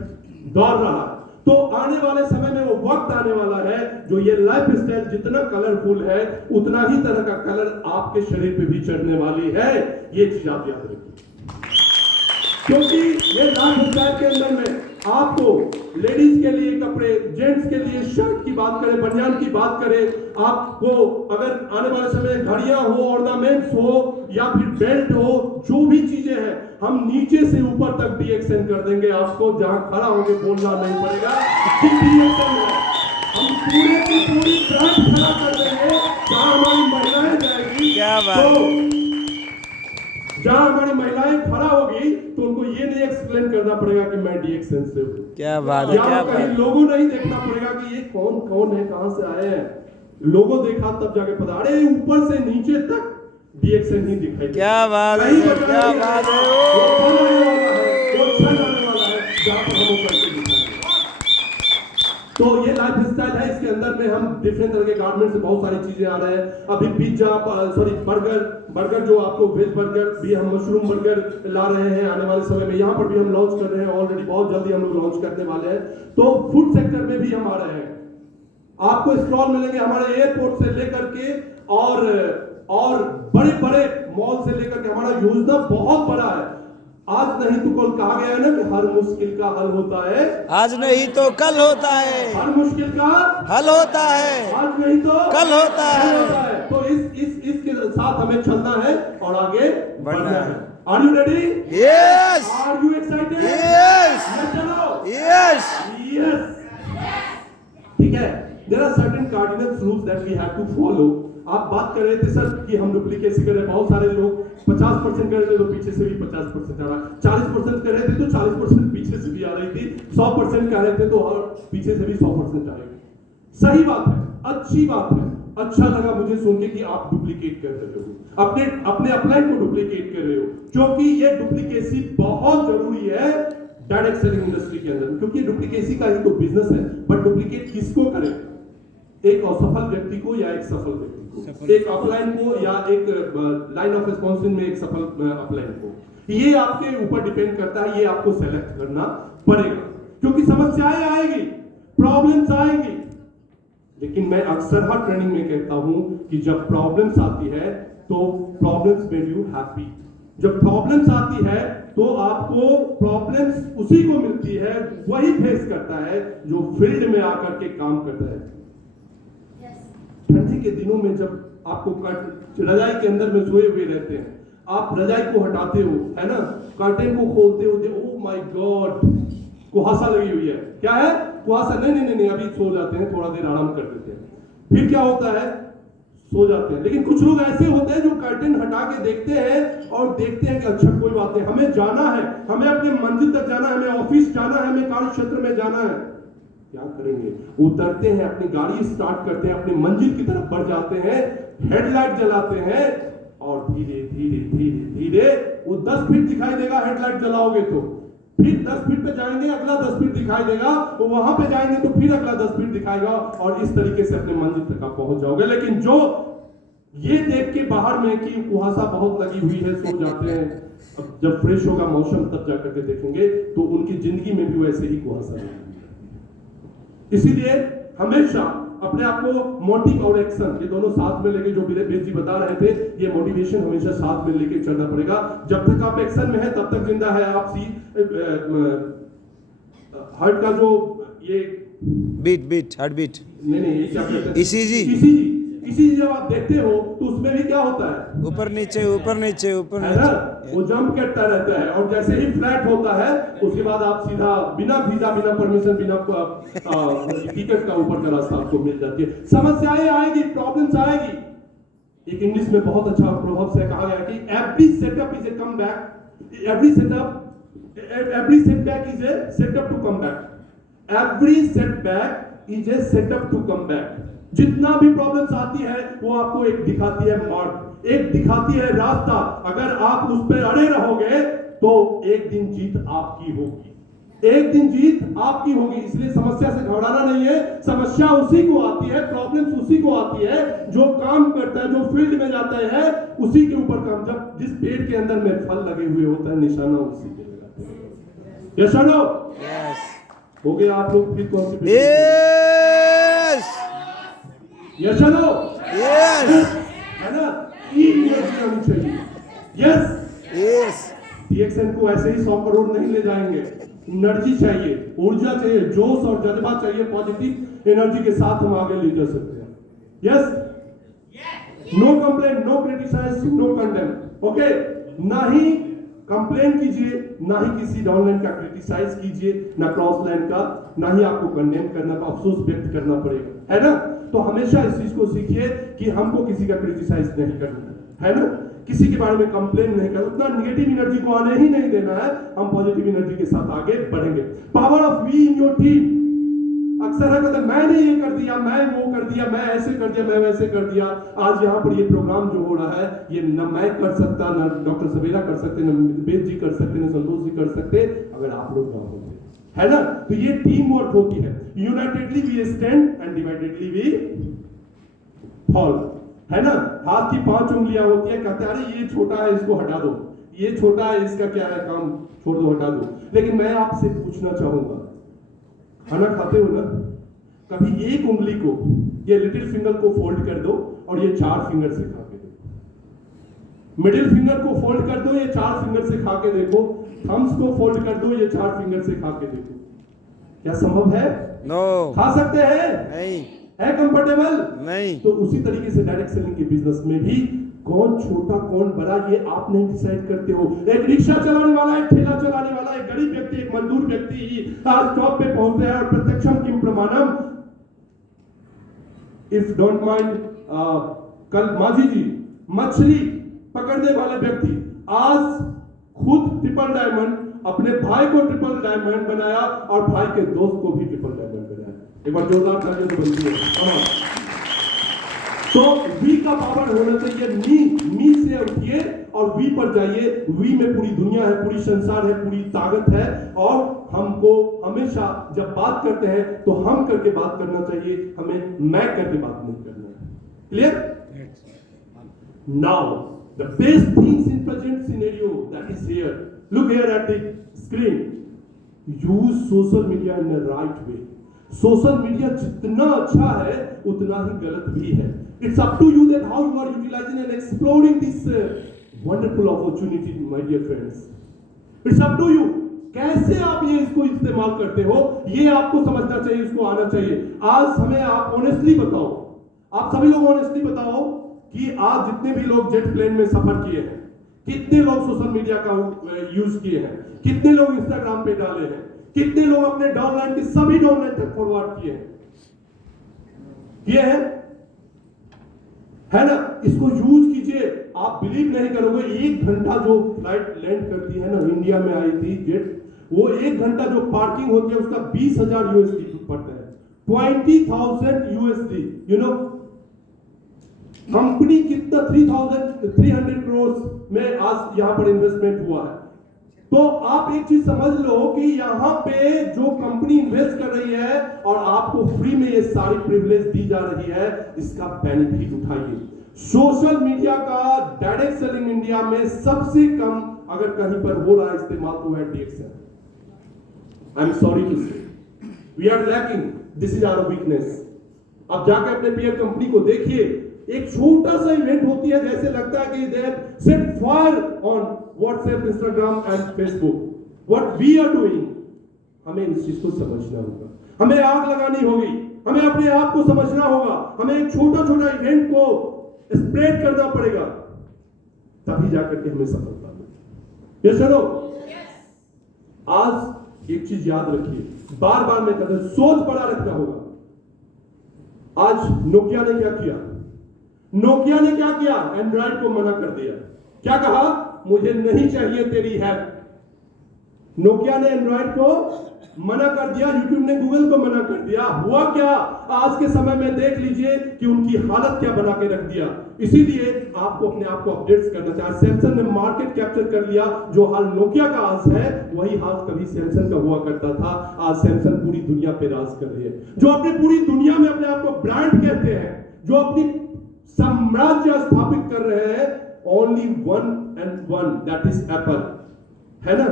दौड़ रहा है। तो आने वाले समय में वो वक्त आने वाला है जो ये लाइफ स्टाइल जितना कलरफुल है उतना ही तरह का कलर आपके शरीर पे भी चढ़ने वाली है। ये चीज आप याद रखिए, क्योंकि ये लाइफ स्टाइल के अंदर में आपको लेडीज के लिए कपड़े, जेंट्स के लिए शर्ट की बात करें, बनियान की बात करें, आपको अगर आने वाले समय घड़ियां हो, ऑर्नामेंट्स हो या फिर बेल्ट हो, जो भी चीजें हैं हम नीचे से ऊपर तक डीएक्सएन कर देंगे। आपको जहां खड़ा होकर बोलना नहीं पड़ेगा कि डीएक्सएन है। हम पूरे की पूरी ब्रांड खड़ा कर देंगे। जहां हमारी महिलाएं जाएगी, क्या बात। तो जहां हमारी महिलाएं खड़ा होगी तो उनको ये नहीं एक्सप्लेन करना पड़ेगा कि मैं डीएक्सएन से हूं। क्या बात है, या क्या कहीं बात। लोगों नहीं देखना पड़ेगा कि ये कौन कौन है, कहां से आए हैं। लोगो देखा तब जाके पता, अरे ऊपर से नीचे तक डीएक्सएन ही दिखाई देगा। क्या बात है सर, क्या बात है। वो बनने वाला है, वो अच्छा जाने वाला है जहां पर हम वो करके दिखाएंगे। तो ये लाइफ स्टाइल है, इसके अंदर में हम डिफरेंट तरह के गारमेंट से बहुत सारी चीजें आ रहे हैं। अभी पिज्जा, सॉरी बर्गर जो आपको वेज बर्गर भी, हम मशरूम बर्गर ला रहे हैं आने वाले समय में, यहाँ पर भी हम लॉन्च कर रहे हैं ऑलरेडी, बहुत जल्दी हम लोग लॉन्च करने वाले हैं। तो फूड सेक्टर में भी हम आ रहे हैं, आपको स्टॉल मिलेंगे हमारे एयरपोर्ट से लेकर के और बड़े बड़े मॉल से लेकर के। हमारा योजना बहुत बड़ा है। आज नहीं तो कल कहा गया है ना कि हर मुश्किल का हल होता है, आज नहीं तो कल होता है, हर मुश्किल का हल होता है, आज नहीं तो कल होता है। तो इसके साथ हमें चलना है और आगे बढ़ना है। है। Are you ready? Yes, are you excited? Yes, चलो, यस। यस, ठीक है। There are certain cardinal rules that we have to follow. आप बात कर रहे थे सर कि हम डुप्लीकेसी कर रहे हैं, बहुत सारे लोग 50% कर रहे थे तो पीछे से भी 50% आ रहा, 40% कर रहे थे तो 40% पीछे से भी आ रही थी, 100% कर रहे थे तो और पीछे से भी 100% आ रही थी। सही बात है, अच्छी बात है, अच्छा लगा मुझे सुन के कि आप डुप्लीकेट कर रहे हो, अपने अपलाइन को डुप्लीकेट कर रहे हो, क्योंकि ये डुप्लीकेसी बहुत जरूरी है डायरेक्ट सेलिंग इंडस्ट्री के अंदर, क्योंकि डुप्लीकेसी का ही तो बिजनेस है। बट डुप्लीकेट किसको करें? एक असफल व्यक्ति को या एक सफल व्यक्ति को, एक अपलाइन को या एक लाइन ऑफ रिस्पॉन्सिंग में एक सफल अपलाइन को, ये आपके ऊपर डिपेंड करता है। ये आपको सेलेक्ट करना पड़ेगा, क्योंकि समस्याएं आएगी, प्रॉब्लम्स आएंगी। लेकिन मैं अक्सर हर ट्रेनिंग में कहता हूं कि जब प्रॉब्लम्स आती है तो प्रॉब्लम्स मेक यू हैप्पी। जब प्रॉब्लम्स आती है तो आपको प्रॉब्लम्स उसी को मिलती है, वही फेस करता है जो फील्ड में आकर के काम करता है। ठंडी के दिनों में जब आपको रजाई के अंदर में सोए हुए रहते हैं, आप रजाई को हटाते हो, है ना, कर्टेन को खोलते हो, ओह माय गॉड, कुहासा लगी हुई है। क्या है? कुहासा। नहीं, अभी सो जाते हैं, थोड़ा देर आराम कर देते हैं, फिर क्या होता है, सो जाते हैं। लेकिन कुछ लोग ऐसे होते हैं जो कर्टेन हटा के देखते हैं और देखते हैं कि अच्छा कोई बात नहीं, हमें जाना है, हमें अपने मंजिल तक जाना है, हमें ऑफिस जाना है, हमें कार्य क्षेत्र में जाना है। क्या करेंगे? उतरते हैं, अपनी गाड़ी स्टार्ट करते हैं, अपनी मंजिल की तरफ बढ़ जाते हैं, हेडलाइट जलाते हैं और धीरे धीरे धीरे धीरे वो 10 फीट दिखाई देगा। हेडलाइट जलाओगे तो फिर 10 फीट पे जाएंगे, अगला 10 फीट दिखाई देगा, तो वहां पे जाएंगे तो फिर अगला 10 फीट दिखाएगा और इस तरीके से अपने मंजिल तक आप पहुंच जाओगे। लेकिन जो ये देख के बाहर में कि कुहासा बहुत लगी हुई है, सो जाते हैं, अब जब फ्रेश होगा मौसम तब जाकर के देखेंगे तो उनकी जिंदगी में भी वैसे ही कुहासा है। इसीलिए हमेशा अपने आप को मोटिव और एक्शन, ये दोनों साथ में लेके, जो बीरेश जी बता रहे थे, ये मोटिवेशन हमेशा साथ में लेके चलना पड़ेगा। जब तक आप एक्शन में है तब तक जिंदा है। आप हार्ट का जो ये बीट हार्ट बीट, नहीं ये क्या कहते हैं, ECG किसी जब आप देखते हो तो उसमें भी क्या होता है, ऊपर नीचे ऊपर नीचे ऊपर है ना, नीचे। वो जंप करता रहता है और जैसे ही फ्लैट होता है उसके बाद आप सीधा बिना वीजा, बिना परमिशन, बिना टिकट का ऊपर का रास्ता आपको मिल जाती है। समस्याएं आएगी, प्रॉब्लम्स आएगी। एक इंग्लिश में बहुत अच्छा प्रभाव से कहा गया कि every setup is a come back, every setback is a setup to come back, every setback is a setup to come back. जितना भी प्रॉब्लम्स आती है वो आपको एक दिखाती है मार्ग, एक दिखाती है रास्ता। अगर आप उस पर अड़े रहोगे तो एक दिन जीत आपकी होगी, एक दिन जीत आपकी होगी। इसलिए समस्या से घबराना नहीं है। समस्या उसी को आती है, प्रॉब्लम्स उसी को आती है जो काम करता है, जो फील्ड में जाता है, उसी के ऊपर काम। जब जिस पेड़ के अंदर में फल लगे हुए होता है, निशाना उसी पे लगाते हैं। यस और नो? यस हो गया आप लोग फिर कौन सी? यस यस और नो? यस है ना? तीन एनर्जी होनी चाहिए। यस, यस DXN को ऐसे ही 100 करोड़ नहीं ले जाएंगे। एनर्जी चाहिए, ऊर्जा चाहिए, जोश और जज्बा चाहिए। पॉजिटिव एनर्जी के साथ हम आगे ले जा सकते हैं। Yes, no complaint, no criticise, no condemn. Okay, ना ही कंप्लेन कीजिए, ना ही किसी डाउनलाइन का क्रिटिसाइज कीजिए, ना क्रॉस लाइन का, ना ही आपको कंडेम करना, अफसोस व्यक्त करना पड़ेगा, है ना? तो हमेशा इस चीज को सीखिए कि हमको किसी का क्रिटिसाइज नहीं करना है ना, किसी के बारे में कंप्लेन नहीं करना, उतना नेगेटिव एनर्जी को आने ही नहीं देना है। हम पॉजिटिव एनर्जी के साथ आगे बढ़ेंगे। Power of we in your team. अक्सर है कहते मैंने ये कर दिया, मैं वो कर दिया, मैं ऐसे कर दिया, मैं वैसे कर दिया। आज यहाँ पर ये प्रोग्राम जो हो रहा है, ये न मैं कर सकता, न डॉक्टर सवेरा कर सकते, न वेद जी कर सकते, न संतोष जी कर सकते, अगर आप लोग ना होते, है ना? तो ये टीम वर्क होती है। Unitedly we stand and dividedly we fall, है ना? हाथ की 5 उंगलियां होती है, कहते हैं अरे ये छोटा है, इसको हटा दो, ये छोटा है, इसका क्या है काम, छोड़ दो, हटा दो। लेकिन मैं आपसे पूछना चाहूंगा, खाना खाते हो ना, कभी एक उंगली को, ये लिटिल फिंगर को फोल्ड कर दो और ये 4 फिंगर से खा के देखो। मिडिल फिंगर को फोल्ड कर दो, ये 4 फिंगर से खा के देखो। थम्स को फोल्ड कर दो, ये 4 फिंगर से खा के देखो। क्या संभव है? नो खा सकते हैं? नहीं है कंफर्टेबल? नहीं। तो उसी तरीके से डायरेक्ट सेलिंग के बिजनेस में भी कौन छोटा कौन बड़ा ये आप नहीं डिसाइड करते हो। एक रिक्शा चलाने वाला, एक ठेला चलाने वाला, एक गरीब व्यक्ति, एक मजदूर व्यक्ति आज जॉब पे पहुंचते हैं और प्रत्यक्षम किम प्रमाणम। इफ डोंट माइंड, कल माझी जी मछली पकड़ने वाले व्यक्ति आज खुद ट्रिपल डायमंड, अपने भाई को ट्रिपल डायमंड बनाया और भाई के दोस्त को भी ट्रिपल डायमंड बनाया। एक बार जोरदार तालियां तो बनती है। तो वी का पावर होना चाहिए। मी से उठिए और वी पर जाइए। वी में पूरी दुनिया है, पूरी संसार है, पूरी ताकत है। और हमको हमेशा जब बात करते हैं तो हम करके बात करना चाहिए, हमें मैं करके बात नहीं करना है। Clear? Now the best things in present scenario that is here, look here at the screen. Use social media in the right way. Social media जितना अच्छा है उतना ही गलत भी है। It's up to you that how you are utilizing and exploring this wonderful opportunity, my dear friends. It's up to you. कैसे आप ये इसको इस्तेमाल करते हो, ये आपको समझना चाहिए, इसको आना चाहिए। आज हमें आप ऑनेस्टली बताओ, आप सभी लोग ऑनेस्टली बताओ कि आज जितने भी लोग जेट प्लेन में सफर किए हैं, कितने लोग सोशल मीडिया का यूज किए हैं, कितने लोग इंस्टाग्राम पे डाले हैं, कितने लोग अपने डाउनलाइन के सभी डाउनलाइन तक फॉरवर्ड किए हैं? ये है ना? इसको यूज कीजिए। आप बिलीव नहीं करोगे, 1 घंटा जो फ्लाइट लैंड करती है ना, इंडिया में आई थी जेट, वो 1 घंटा जो पार्किंग होती है उसका 20,000 USD पड़ता है, 20,000 USD। यू नो कंपनी कितना 300 करोड़ में आज यहां पर इन्वेस्टमेंट हुआ है। तो आप एक चीज समझ लो कि यहां पे जो कंपनी इन्वेस्ट कर रही है और आपको फ्री में ये सारी प्रिविलेज दी जा रही है, इसका बेनिफिट उठाइए। सोशल मीडिया का डायरेक्ट सेलिंग इंडिया में सबसे कम अगर कहीं पर हो रहा है इस्तेमाल तो है DXN। I am sorry to say, we are lacking, this is our weakness. अब जाके अपने पीयर कंपनी को देखिए, एक छोटा सा इवेंट होती है, जैसे लगता है कि they have set fire on WhatsApp, Instagram and Facebook. What we are doing, हमें इस चीज को समझना होगा, हमें आग लगानी होगी। हमें अपने आप को समझना होगा, हमें एक छोटा छोटा इवेंट को स्प्रेड करना पड़ेगा, तभी जाकर के हमें सफलता मिलेगी। ये सुनो, आज एक चीज याद रखिए, बार बार मैं कहता हूं, सोच बड़ा रखना होगा। आज नोकिया ने क्या किया? नोकिया ने क्या किया? एंड्रॉइड को मना कर दिया। क्या कहा? मुझे नहीं चाहिए तेरी हैक। नोकिया ने एंड्रॉइड को मना कर दिया, यूट्यूब ने गूगल को मना कर दिया। हुआ क्या? आज के समय में देख लीजिए कि उनकी हालत क्या बना के रख दिया। इसीलिए आपको अपने आप को अपडेट्स करना चाहिए। सैमसंग ने मार्केट कैप्चर कर लिया, जो हाल नोकिया का आज है वही हाल कभी सैमसंग का हुआ करता था। आज सैमसंग पूरी दुनिया पे राज कर रही है। जो अपनी पूरी दुनिया में अपने आप को ब्रांड कहते हैं, जो अपनी साम्राज्य स्थापित कर रहे हैं, only one and one, that is Apple, है ना।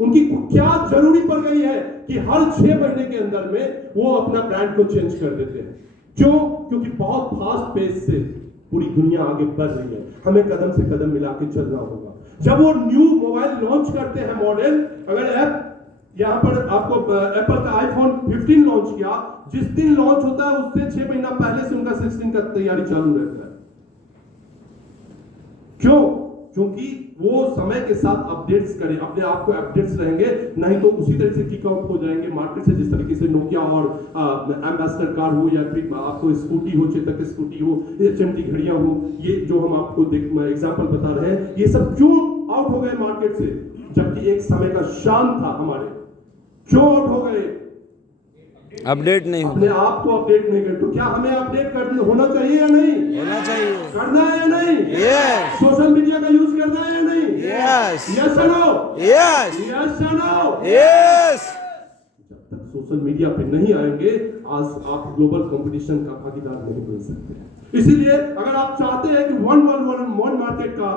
उनकी क्या जरूरी पड़ गई है कि हर 6 महीने के अंदर में वो अपना ब्रांड को चेंज कर देते हैं। क्यों? क्योंकि बहुत फास्ट पेस से पूरी दुनिया आगे बढ़ रही है, हमें कदम से कदम मिला के चलना होगा। जब वो न्यू मोबाइल लॉन्च करते हैं मॉडल, अगर यहां पर आपको एप्पल का आईफोन 15 लॉन्च किया, जिस दिन लॉन्च होता है उससे 6 महीना पहले से उनका 16 का तैयारी चालू रहता है। क्यों? क्योंकि वो समय के साथ अपडेट्स करें, अपने आप को अपडेट्स रहेंगे, नहीं तो उसी तरह से किक आउट हो जाएंगे मार्केट से। जिस तरीके से नोकिया और एम्बेसडर कार हो, या फिर आपको स्कूटी हो, चेतक स्कूटी हो, HMT घड़ियां हो, ये जो हम आपको एग्जांपल बता रहे हैं, ये सब क्यों आउट हो गए मार्केट से, जबकि एक समय का शान था हमारे? क्यों आउट हो गए? अपडेट नहीं अपने होता, आप को अपडेट नहीं करते। तो क्या हमें अपडेट करना होना चाहिए या नहीं? होना चाहिए। करना है या नहीं? यस सोशल मीडिया का यूज करना है या नहीं? यस यस और नो? यस यस और नो? यस। जब तक सोशल मीडिया पे नहीं आएंगे, आज आप ग्लोबल कंपटीशन का भागीदार नहीं बन सकते। इसीलिए अगर आप चाहते हैं कि वन मार्केट का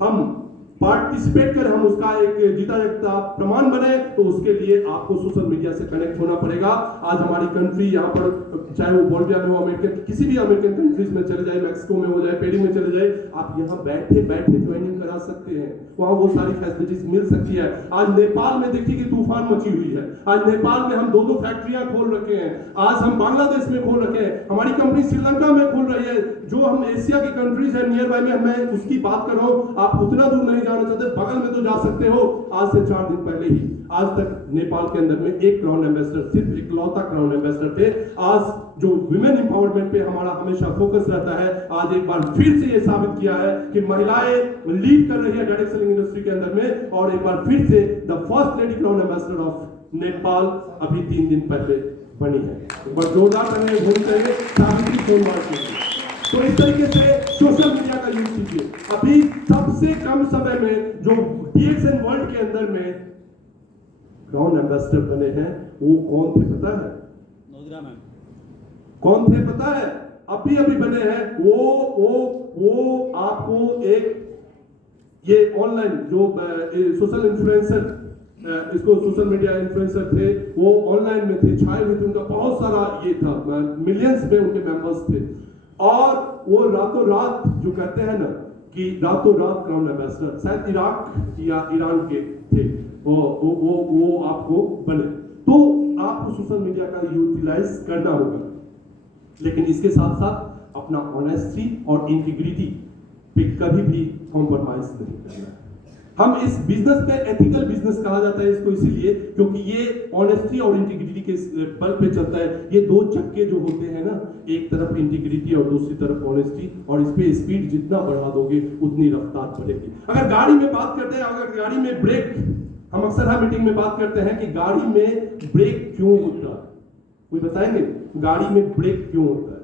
हम पार्टिसिपेट करें, हम उसका एक जीता जागता प्रमाण बने, तो उसके लिए आपको सोशल मीडिया से कनेक्ट होना पड़ेगा। आज हमारी कंट्री यहाँ पर, चाहे वो बोलिविया में हो, अमेरिका, किसी भी अमेरिकन कंट्रीज में चले जाए, मैक्सिको में हो जाए, पेरू में चले जाए, आप यहाँ बैठे बैठे ज्वाइनिंग करा सकते हैं, वहां वो सारी फैसिलिटीज मिल सकती है। आज नेपाल में देखिए कि तूफान मची हुई है। आज नेपाल में हम 2-2 फैक्ट्रियां खोल रखे हैं। आज हम बांग्लादेश में खोल रखे हैं, हमारी कंपनी श्रीलंका में खोल रही है। जो हम एशिया की कंट्रीज है नियर बाय में, मैं उसकी बात कर रहा हूं। आप उतना दूर नहीं जाना चाहते, बगल में तो जा सकते हो। आज से 4 दिन पहले ही, आज तक नेपाल के अंदर में एक क्राउन एम्बेसडर, सिर्फ इकलौता क्राउन एम्बेसडर थे। आज जो विमेन एम्पावरमेंट पे हमारा हमेशा फोकस रहता है, आज एक बार फिर से ये साबित किया है कि महिलाएं लीड कर रही है डायरेक्ट सेलिंग इंडस्ट्री के अंदर में। और एक बार फिर से the first lady crown ambassador of Nepal अभी 3 दिन पहले बनी है। एक बार जोरदार करने घूम चाहिए सावित्री सोमवार के लिए। तो इस तरीके से सोशल मीडिया का यूज कीजिए। अभी सबसे कम समय में जो DXN वर्ल्ड के अंदर में क्राउन एम्बेसडर बने हैं, वो कौन थे पता है? नोजरा मैम। कौन थे पता है? अभी बने हैं वो आपको एक ये ऑनलाइन जो सोशल इन्फ्लुएंसर, इसको सोशल मीडिया इन्फ्लुएंसर थे, वो ऑनलाइन में थे, छाए हुए थे, उनका बहुत सारा ये था, मिलियंस में उनके मेंबर्स थे। और वो रातों रात, जो कहते हैं ना कि रातों रात क्राउन एम्बेसडर, शायद इराक या ईरान के थे, वो आपको बने। तो आपको सोशल मीडिया का यूटिलाइज करना होगा, लेकिन इसके साथ साथ अपना ऑनेस्टी और इंटीग्रिटी पे कभी भी कॉम्प्रोमाइज नहीं करना है। हम इस बिजनेस में एथिकल बिजनेस कहा जाता है इसको, इसीलिए क्योंकि ये ऑनेस्टी और इंटीग्रिटी के बल पे चलता है। ये 2 चक्के जो होते हैं ना, एक तरफ इंटीग्रिटी और दूसरी तरफ ऑनेस्टी, और इस पे स्पीड जितना बढ़ा दोगे उतनी रफ्तार बढ़ेगी। अगर गाड़ी में बात करते हैं, अगर गाड़ी में ब्रेक, हम अक्सर हर मीटिंग में बात करते हैं कि गाड़ी में ब्रेक क्यों होता है, कोई बताएंगे गाड़ी में ब्रेक क्यों होता है?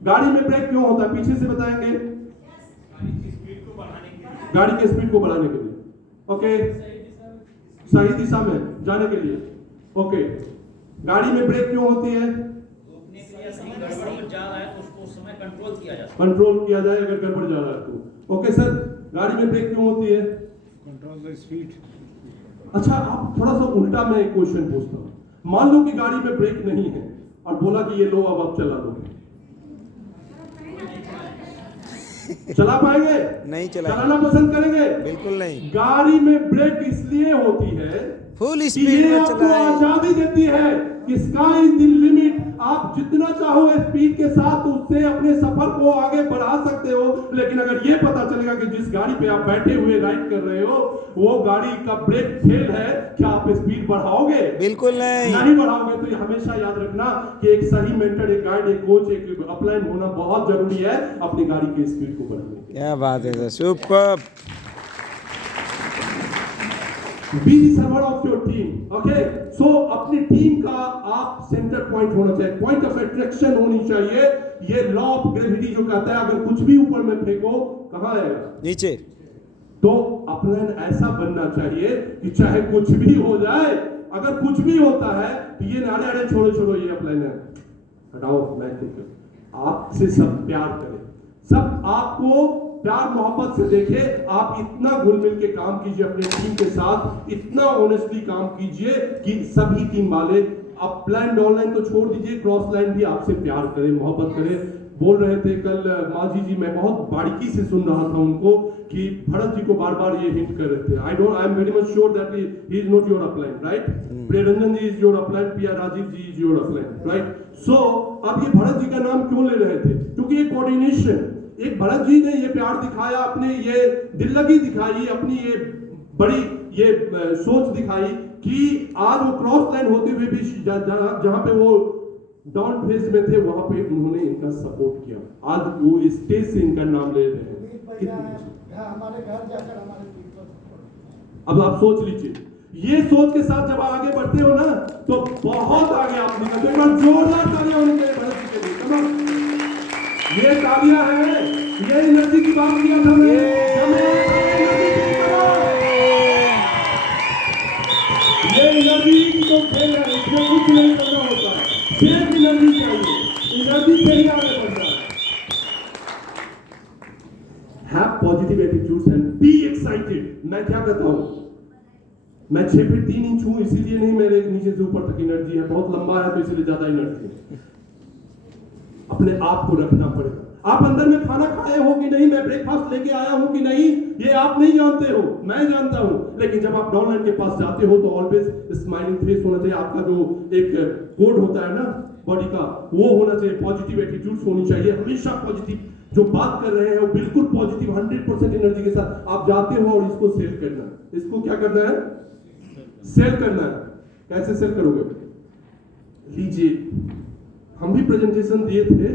गाड़ी में ब्रेक क्यों होता है? पीछे से बताएंगे। गाड़ी की स्पीड को बढ़ाने के लिए। ओके, सही दिशा में जाने के लिए। ओके, गाड़ी में ब्रेक क्यों होती है? कंट्रोल किया जाए अगर गड़बड़ जा रहा है तो। ओके सर, गाड़ी में ब्रेक क्यों होती है? Control the speed. अच्छा, आप थोड़ा सा उल्टा मैं एक क्वेश्चन पूछता हूँ। मान लो कि गाड़ी में ब्रेक नहीं है और बोला कि ये लो, अब आप चला लो, चला पाएंगे? नहीं चलाना पसंद करेंगे? बिल्कुल नहीं। गाड़ी में ब्रेक इसलिए होती है फुल कि स्पीड ये में आपको चलाएं। आजादी देती है कि स्काई इज द लिमिट, आप जितना चाहो स्पीड के साथ उससे अपने सफर को आगे बढ़ा सकते हो, लेकिन अगर ये पता चलेगा कि जिस गाड़ी पे आप बैठे हुए राइड कर रहे हो वो गाड़ी का ब्रेक फेल है, क्या आप स्पीड बढ़ाओगे? बिल्कुल नहीं। नहीं बढ़ाओगे। तो ये हमेशा याद रखना कि एक सही मेंटर, एक गाइड, एक कोच, एक अपलाइन होना बहुत जरूरी है अपनी गाड़ी की स्पीड को बढ़ाने के लिए। क्या बात है sir, super. Be the servant of your team, okay? So अपनी टीम का आप सेंटर पॉइंट होना चाहिए, पॉइंट ऑफ अट्रैक्शन होनी चाहिए। ये लॉ ऑफ ग्रेविटी जो कहता है अगर कुछ भी ऊपर में फेंको कहाँ आएगा? नीचे। तो अपलाइन ऐसा बनना चाहिए कि चाहे कुछ भी हो जाए, अगर कुछ भी होता है तो ये नारे अरे छोड़ो छोड़ो ये अपलाइन है, हटाओ, मैं आपसे सब प्यार करें, सब आपको प्यार मोहब्बत से देखे। आप इतना घुल मिल के काम कीजिए अपने टीम के साथ, इतना ऑनेस्टली काम कीजिए कि सभी टीम वाले आप प्लान डाउन लाइन तो छोड़ दीजिए, क्रॉस लाइन भी आपसे प्यार करें, मोहब्बत करें। बोल रहे थे कल माजी जी, मैं बहुत बारीकी से सुन रहा था उनको कि भरत जी को बार बार ये हिंट कर रहे थे। I am very much sure that he is not your upline, right? Priyaranjan ji is your upline, Piya Rajiv ji is your upline, right? So अब ये भरत जी का नाम क्यों ले रहे थे? क्योंकि ये कोऑर्डिनेशन, एक भरत जी ने ये प्यार दिखाया, अपने ये दिल लगी दिखाई, अपनी ये बड़ी ये सोच दिखाई कि आज वो क्रॉस लाइन होते हुए भी जहां पे वो डाउन फेज में थे वहां पे उन्होंने इनका सपोर्ट किया। आज वो स्टेज से इनका नाम ले रहे हैं। हमारे घर जाकर हमारे अब आप सोच लीजिए, ये सोच के साथ जब आगे बढ़ते हो ना तो बहुत आगे आप निकलते हो। एक बार जोरदार तालियां होनी चाहिए भरत जी के लिए। कम ऑन, ये तालियां हैं, ये एनर्जी की बात किया था ये एनर्जी तो खेल है, इसमें कुछ नहीं करना होता, सिर्फ एनर्जी चाहिए, एनर्जी से ही आगे बढ़ना है। Have positive attitudes and be excited। मैं क्या कहता हूँ, मैं 6 फीट 3 इंच हूँ इसीलिए नहीं मेरे नीचे से ऊपर तक एनर्जी है, बहुत लंबा है तो इसलिए ज्यादा एनर्जी है। अपने आप को रखना पड़ेगा। आप अंदर में खाना खाए हो कि नहीं, मैं ब्रेकफास्ट लेके आया हूं कि नहीं, ये आप नहीं जानते हो, मैं जानता हूं। लेकिन जब आप डाउनलाइन के पास जाते हो तो ऑलवेज स्माइलिंग फेस होना चाहिए। आपका जो एक कोड होता है ना बॉडी का, वो होना चाहिए, पॉजिटिव एटीट्यूड्स होनी चाहिए, हमेशा पॉजिटिव। जो बात कर रहे हैं वो बिल्कुल पॉजिटिव 100% एनर्जी के साथ आप जाते हो और इसको सेल करना है। इसको क्या करना है? सेल करना है। कैसे सेल करोगे? लीजिए, हम भी प्रेजेंटेशन दिए थे,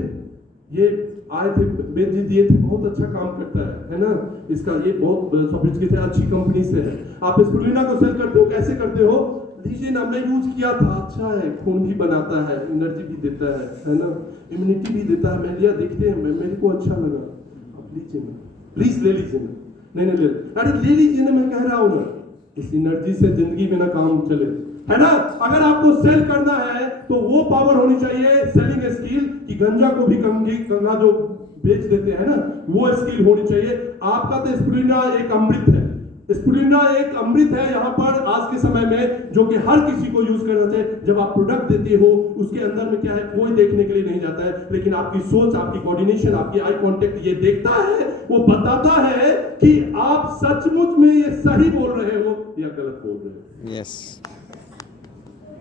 ये आए थे, वेद जी दिए थे, बहुत अच्छा काम करता है ना, इसका ये बहुत सोफिस्टिकेटेड है, अच्छी कंपनी से है। आप स्पुलिना को सेल करते हो, कैसे करते हो? लीजिए ना, मैं यूज किया था, अच्छा है, खून भी बनाता है, एनर्जी भी देता है ना, इम्यूनिटी भी देता है। मैं लिया, देखते हैं, मेरे को अच्छा लगा, आप लीजिए ना, प्लीज ले लीजिए ना। नहीं ले, अरे ले लीजिए ना, मैं कह रहा हूँ ना, इस एनर्जी से जिंदगी में ना काम चले, है ना। अगर आपको सेल करना है तो वो पावर होनी चाहिए, सेलिंग स्किल, कि गंजा को भी कंगा जो बेच देते हैं ना, वो स्किल होनी चाहिए। आपका तो स्पुलिना एक अमृत है, स्पुलिना एक अमृत है यहाँ पर आज के समय में, जो कि हर किसी को यूज करना चाहिए। जब आप प्रोडक्ट देते हो उसके अंदर में क्या है, कोई देखने के लिए नहीं जाता है, लेकिन आपकी सोच, आपकी कोऑर्डिनेशन, आपकी आई कांटेक्ट ये देखता है, वो बताता है कि आप सचमुच में ये सही बोल रहे हो या गलत बोल रहे हो। यस,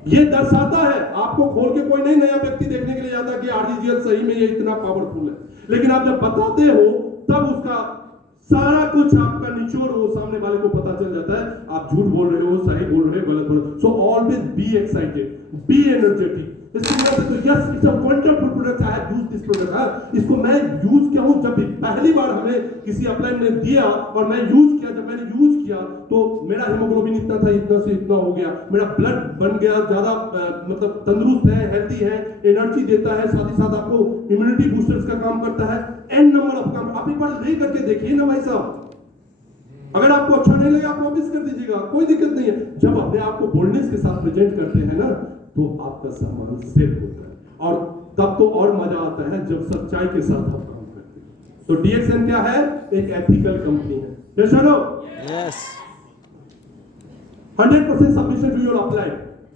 ये दर्शाता है। आपको खोल के कोई नहीं नया व्यक्ति देखने के लिए जाता कि आरजीजीएल सही में ये इतना पावरफुल है, लेकिन आप जब बताते हो तब उसका सारा कुछ आपका निचोड़ वो सामने वाले को पता चल जाता है। आप झूठ बोल रहे हो, सही बोल रहे हो, गलत बोल रहे हो। So always be excited, be energetic. इसकी वजह से तो yes, it's a wonderful product, I have used this product. इसको मैं यूज किया हूं, जब पहली बार हमें किसी अपलाइन ने दिया और मैं यूज किया, जब मैंने यूज किया तो मेरा हीमोग्लोबिन इतना था, इतना से इतना हो गया, मेरा ब्लड बन गया, ज्यादा मतलब तंदुरुस्त है, हेल्दी है, एनर्जी देता है, साथ ही साथ आपको इम्यूनिटी बूस्टर्स का काम करता है, एन नंबर ऑफ काम। आप एक बार ले करके देखिए ना भाई साहब। अगर आपको अच्छा नहीं लगा आप वापस कर दीजिएगा, कोई दिक्कत नहीं है। जब अपने आप को बोल्डनेस के साथ प्रेजेंट करते हैं ना तो आपका सामान सेल होता है, और तब तो और मजा आता है जब सच्चाई के साथ आप काम करते हैं। तो डीएक्सएन क्या है? एक एथिकल कंपनी है। Yes, 100% submission to your upline.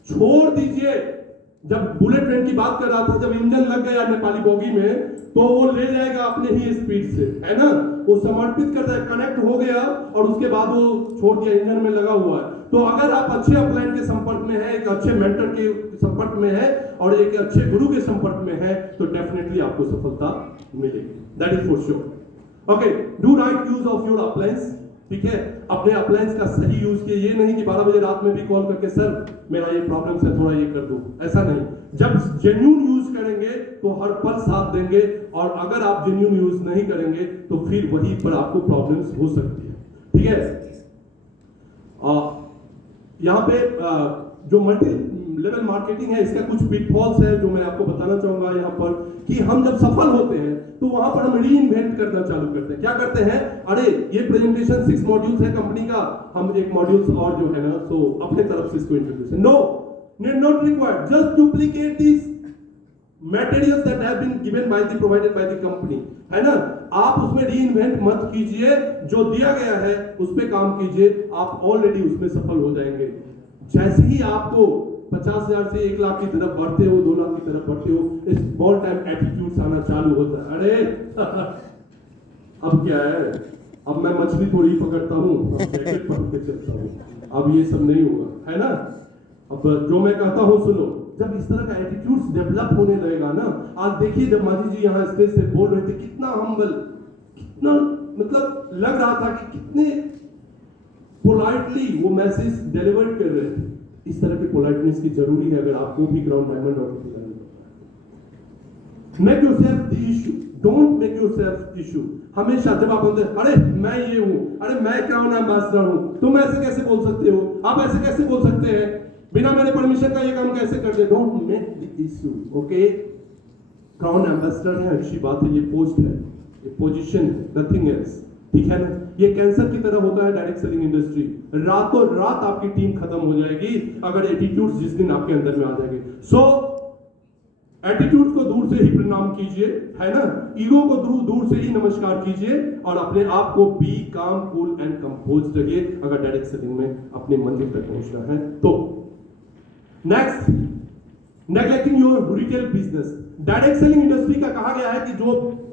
छोड़ दीजिए, जब बुलेट ट्रेन की बात कर रहा था, जब इंजन लग गया नेपाली बोगी में तो वो ले जाएगा अपने ही स्पीड से, है ना, वो समर्पित करता है, कनेक्ट हो गया और उसके बाद वो छोड़ दिया, इंजन में लगा हुआ है। तो अगर आप अच्छे अपलाइन के संपर्क में है, एक अच्छे मेंटर के संपर्क में है और एक अच्छे गुरु के संपर्क में है, तो डेफिनेटली आपको सफलता मिलेगी, that is for sure. Okay, do right use of your appliances, ठीक है, अपने अपलाइंस का सही यूज किए। ये नहीं कि 12 बजे रात में भी कॉल करके सर मेरा ये प्रॉब्लम है, थोड़ा ये कर दो, ऐसा नहीं। जब जेन्युइन यूज करेंगे तो हर पल साथ देंगे, और अगर आप जेन्युइन यूज नहीं करेंगे तो फिर वहीं पर आपको प्रॉब्लम्स हो सकती है, ठीक है। यहाँ पे जो मल्टी लेवल मार्केटिंग है, इसका कुछ पिटफॉल्स है जो मैं आपको बताना चाहूंगा यहाँ पर, कि हम जब सफल होते हैं तो वहां पर हम रीइन्वेंट करना चालू करते हैं। क्या करते हैं, अरे ये प्रेजेंटेशन 6 मॉड्यूल्स है कंपनी का, हम एक मॉड्यूल्स और जो है ना, तो अपने तरफ से इसको introduce, no, not required, just duplicate this materials that have been given by the provided by the company, है ना। आप उसमें रीइन्वेंट मत कीजिए, जो दिया गया है उस पे काम कीजिए, आप ऑलरेडी उसमें सफल हो जाएंगे। जैसे ही आपको 50,000 से 1 लाख की तरफ बढ़ते हो, 2 लाख की तरफ बढ़ते हो, स्मॉल टाइम एटीट्यूड्स आना चालू होता है। अरे अब क्या है, अब मैं मछली थोड़ी पकड़ता हूँ, अब जैकेट पकड़ के चलता हूँ, अब ये सब नहीं होगा, है ना। अब जो मैं कहता हूँ सुनो, जब इस तरह का एटीट्यूड्स डेवलप होने लगेगा ना, आज देखिए जब माजी जी यहाँ स्टेज से बोल रहे थे, कितना हम्बल, कितना मतलब लग रहा था कि कितने पोलाइटली वो मैसेज डिलीवर कर रहे थे। इस तरह की पोलाइटनेस की जरूरी है अगर आपको भी ग्राउंड डायमंड और make yourself the issue, don't make yourself issue. हमेशा जब आप बोलते हैं अरे मैं ये हूं, अरे मैं क्राउन एम्बेसडर हूं, तुम ऐसे कैसे बोल सकते हो, आप ऐसे कैसे बोल सकते हैं, बिना मेरे परमिशन का ये काम कैसे करते, don't make the issue, okay. Crown ambassador है, अच्छी बात है, ये पोस्ट है, ये पोजीशन है, नथिंग एल्स, ठीक है ना। ये कैंसर की तरह होता है डायरेक्ट सेलिंग इंडस्ट्री, रातों रात आपकी टीम खत्म हो जाएगी अगर एटीट्यूड्स जिस दिन आपके अंदर में आ जाएंगे। सो एटीट्यूड को दूर से ही प्रणाम कीजिए, है ना, ईगो को दूर से ही नमस्कार कीजिए, और अपने आप को बी काम, कूल एंड कंपोज्ड रखिए अगर डायरेक्ट सेलिंग में अपने मंजिल तक पहुंचना है तो। Next, neglecting your retail business. Direct selling industry का कहा गया है कि जो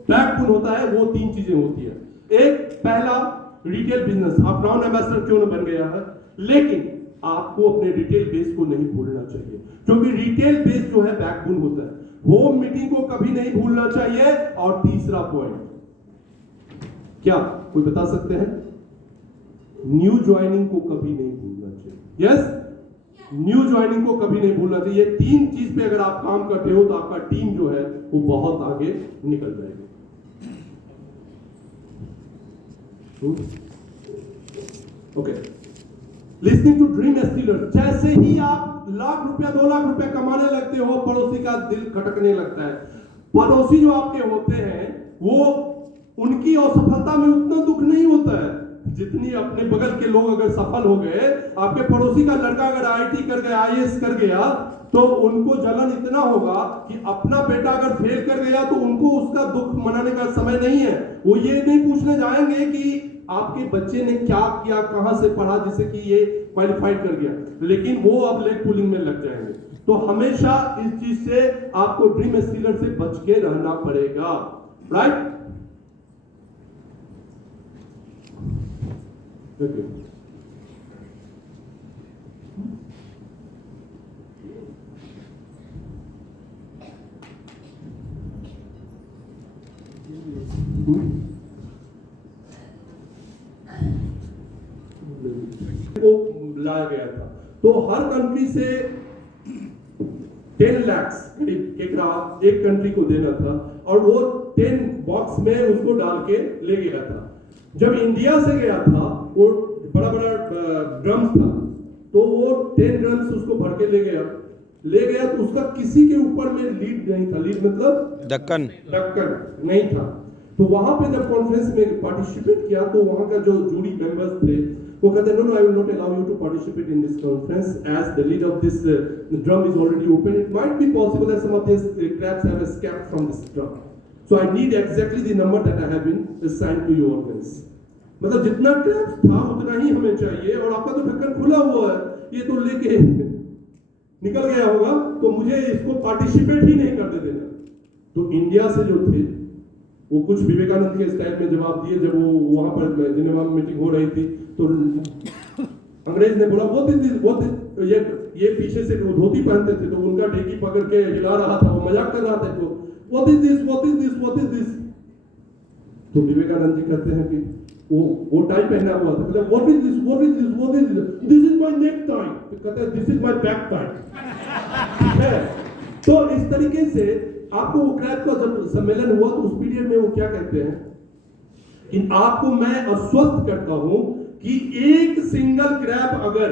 बैकबोन होता है वो 3 चीजें होती है। एक, पहला रिटेल बिजनेस, आप ब्रांड एम्बेसडर क्यों न बन गया है, लेकिन आपको अपने रिटेल बेस को नहीं भूलना चाहिए, क्योंकि रिटेल बेस जो है बैकबोन होता है। होम मीटिंग को कभी नहीं भूलना चाहिए। और तीसरा पॉइंट क्या, कोई बता सकते हैं, न्यू ज्वाइनिंग को कभी नहीं भूलना चाहिए। यस, न्यू ज्वाइनिंग को कभी नहीं भूलना चाहिए। 3 चीज पे अगर आप काम करते हो तो आपका टीम जो है वो बहुत आगे निकल जाएगी। Okay, listening to dream stealers. जैसे ही आप लाख रुपया 2 लाख रुपया कमाने लगते हो, पड़ोसी का दिल खटकने लगता है। पड़ोसी जो आपके होते हैं वो उनकी असफलता में उतना दुख नहीं होता है जितनी अपने बगल के लोग अगर सफल हो गए। आपके पड़ोसी का लड़का अगर आईआईटी कर गया, आईएएस कर गया, तो उनको जलन इतना होगा कि अपना बेटा अगर फेल कर गया तो उनको उसका दुख मनाने का समय नहीं है। वो ये नहीं पूछने जाएंगे कि आपके बच्चे ने क्या किया, कहां से पढ़ा जिससे कि ये क्वालिफाइड कर गया, लेकिन वो अब लेग पुलिंग में लग जाएंगे। तो हमेशा इस चीज से आपको ड्रीम स्टीलर से बच के रहना पड़ेगा, राइट। को लाया गया था, तो हर कंट्री से 10 लाख एक कंट्री को देना था, और वो 10 बॉक्स में उसको डाल के ले गया था। जब इंडिया से गया था, वो बड़ा बड़ा ड्रम्स था, तो वो 10 ड्रम्स उसको भर के ले गया तो उसका किसी के ऊपर में लीड नहीं था। लीड मतलब ढक्कन नहीं था। तो वहां पे जब कॉन्फ्रेंस में पार्टिसिपेट किया तो वहां का जो जूरी मेंबर्स थे वो कहते no I will not allow you to participate in this conference as the lead of this drum is already open. It might be possible that some of this crabs have escaped from this drum, so I need exactly the number that I have been assigned to your organs. मतलब जितना crabs था उतना ही हमें चाहिए, और आपका तो ढक्कन खुला हुआ है, ये तो लेके निकल गया होगा, तो मुझे इसको पार्टिसिपेट ही नहीं करने देना। तो इंडिया से जो थे वो कुछ विवेकानंद के स्टाइल में जवाब दिए। जब वो वहां पर जिनेवा में मीटिंग हो रही थी तो अंग्रेज ने बोला वो ये पीछे से वो धोती पहनते थे तो उनका ढेकी पकड़ के हिला रहा था, वो मजाक कर रहा था, तो what is this, what is this, what is this. तो विवेकानंद जी कहते हैं कि वो टाई पहना हुआ था, कहते what is this, what is this, what is this, this is my neck tie, तो कहते हैं this is my back tie. है तो इस तरीके से आपको वो क्रैप का जब सम्मेलन हुआ तो उस पीरियड में वो क्या कहते हैं कि आपको मैं आश्वस्त करता हूं कि एक सिंगल क्रैप अगर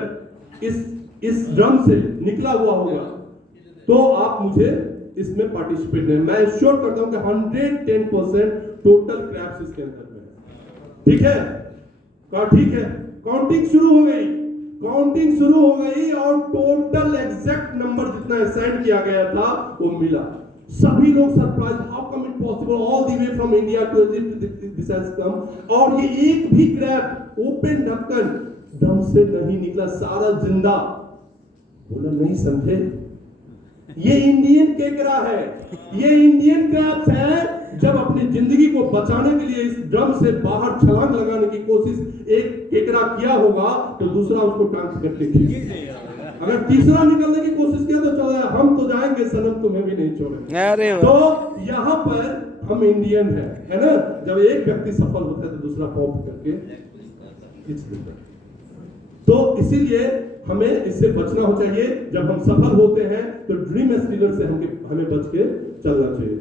इस ड्रम से निकला हुआ होगा तो आप मुझे इसमें पार्टिसिपेट है। मैं श्योर करता हूं कि 110% टोटल क्रैप्स इसके अंदर में है। ठीक है, कहा ठीक है, काउंटिंग शुरू हो गई, काउंटिंग शुरू हो गई और टोटल एग्जैक्ट नंबर जितना असाइन किया गया था वो मिला। सभी लोग surprise, how come it possible, all the way from India to Egypt this has come. और ये एक भी क्रैप ओपन ढक्कन ड्रम से नहीं निकला, सारा जिंदा। बोला नहीं समझे, ये इंडियन केकड़ा है, ये इंडियन क्रैप्स है। जब अपनी जिंदगी को बचाने के लिए इस ड्रम से बाहर छलांग लगाने की कोशिश एक केकड़ा किया होगा तो दूसरा उसको टांग करके खींच, अगर तीसरा निकलने की कोशिश किया तो चला, हम तो जाएंगे सनम, तुम्हें भी नहीं छोड़ेंगे। अरे तो यहाँ पर हम इंडियन है ना। जब एक व्यक्ति सफल होता है तो दूसरा पॉप करके खींच देता है। तो इसीलिए हमें इससे बचना हो चाहिए। जब हम सफल होते हैं तो ड्रीम स्टीलर से हमें बच के चलना चाहिए।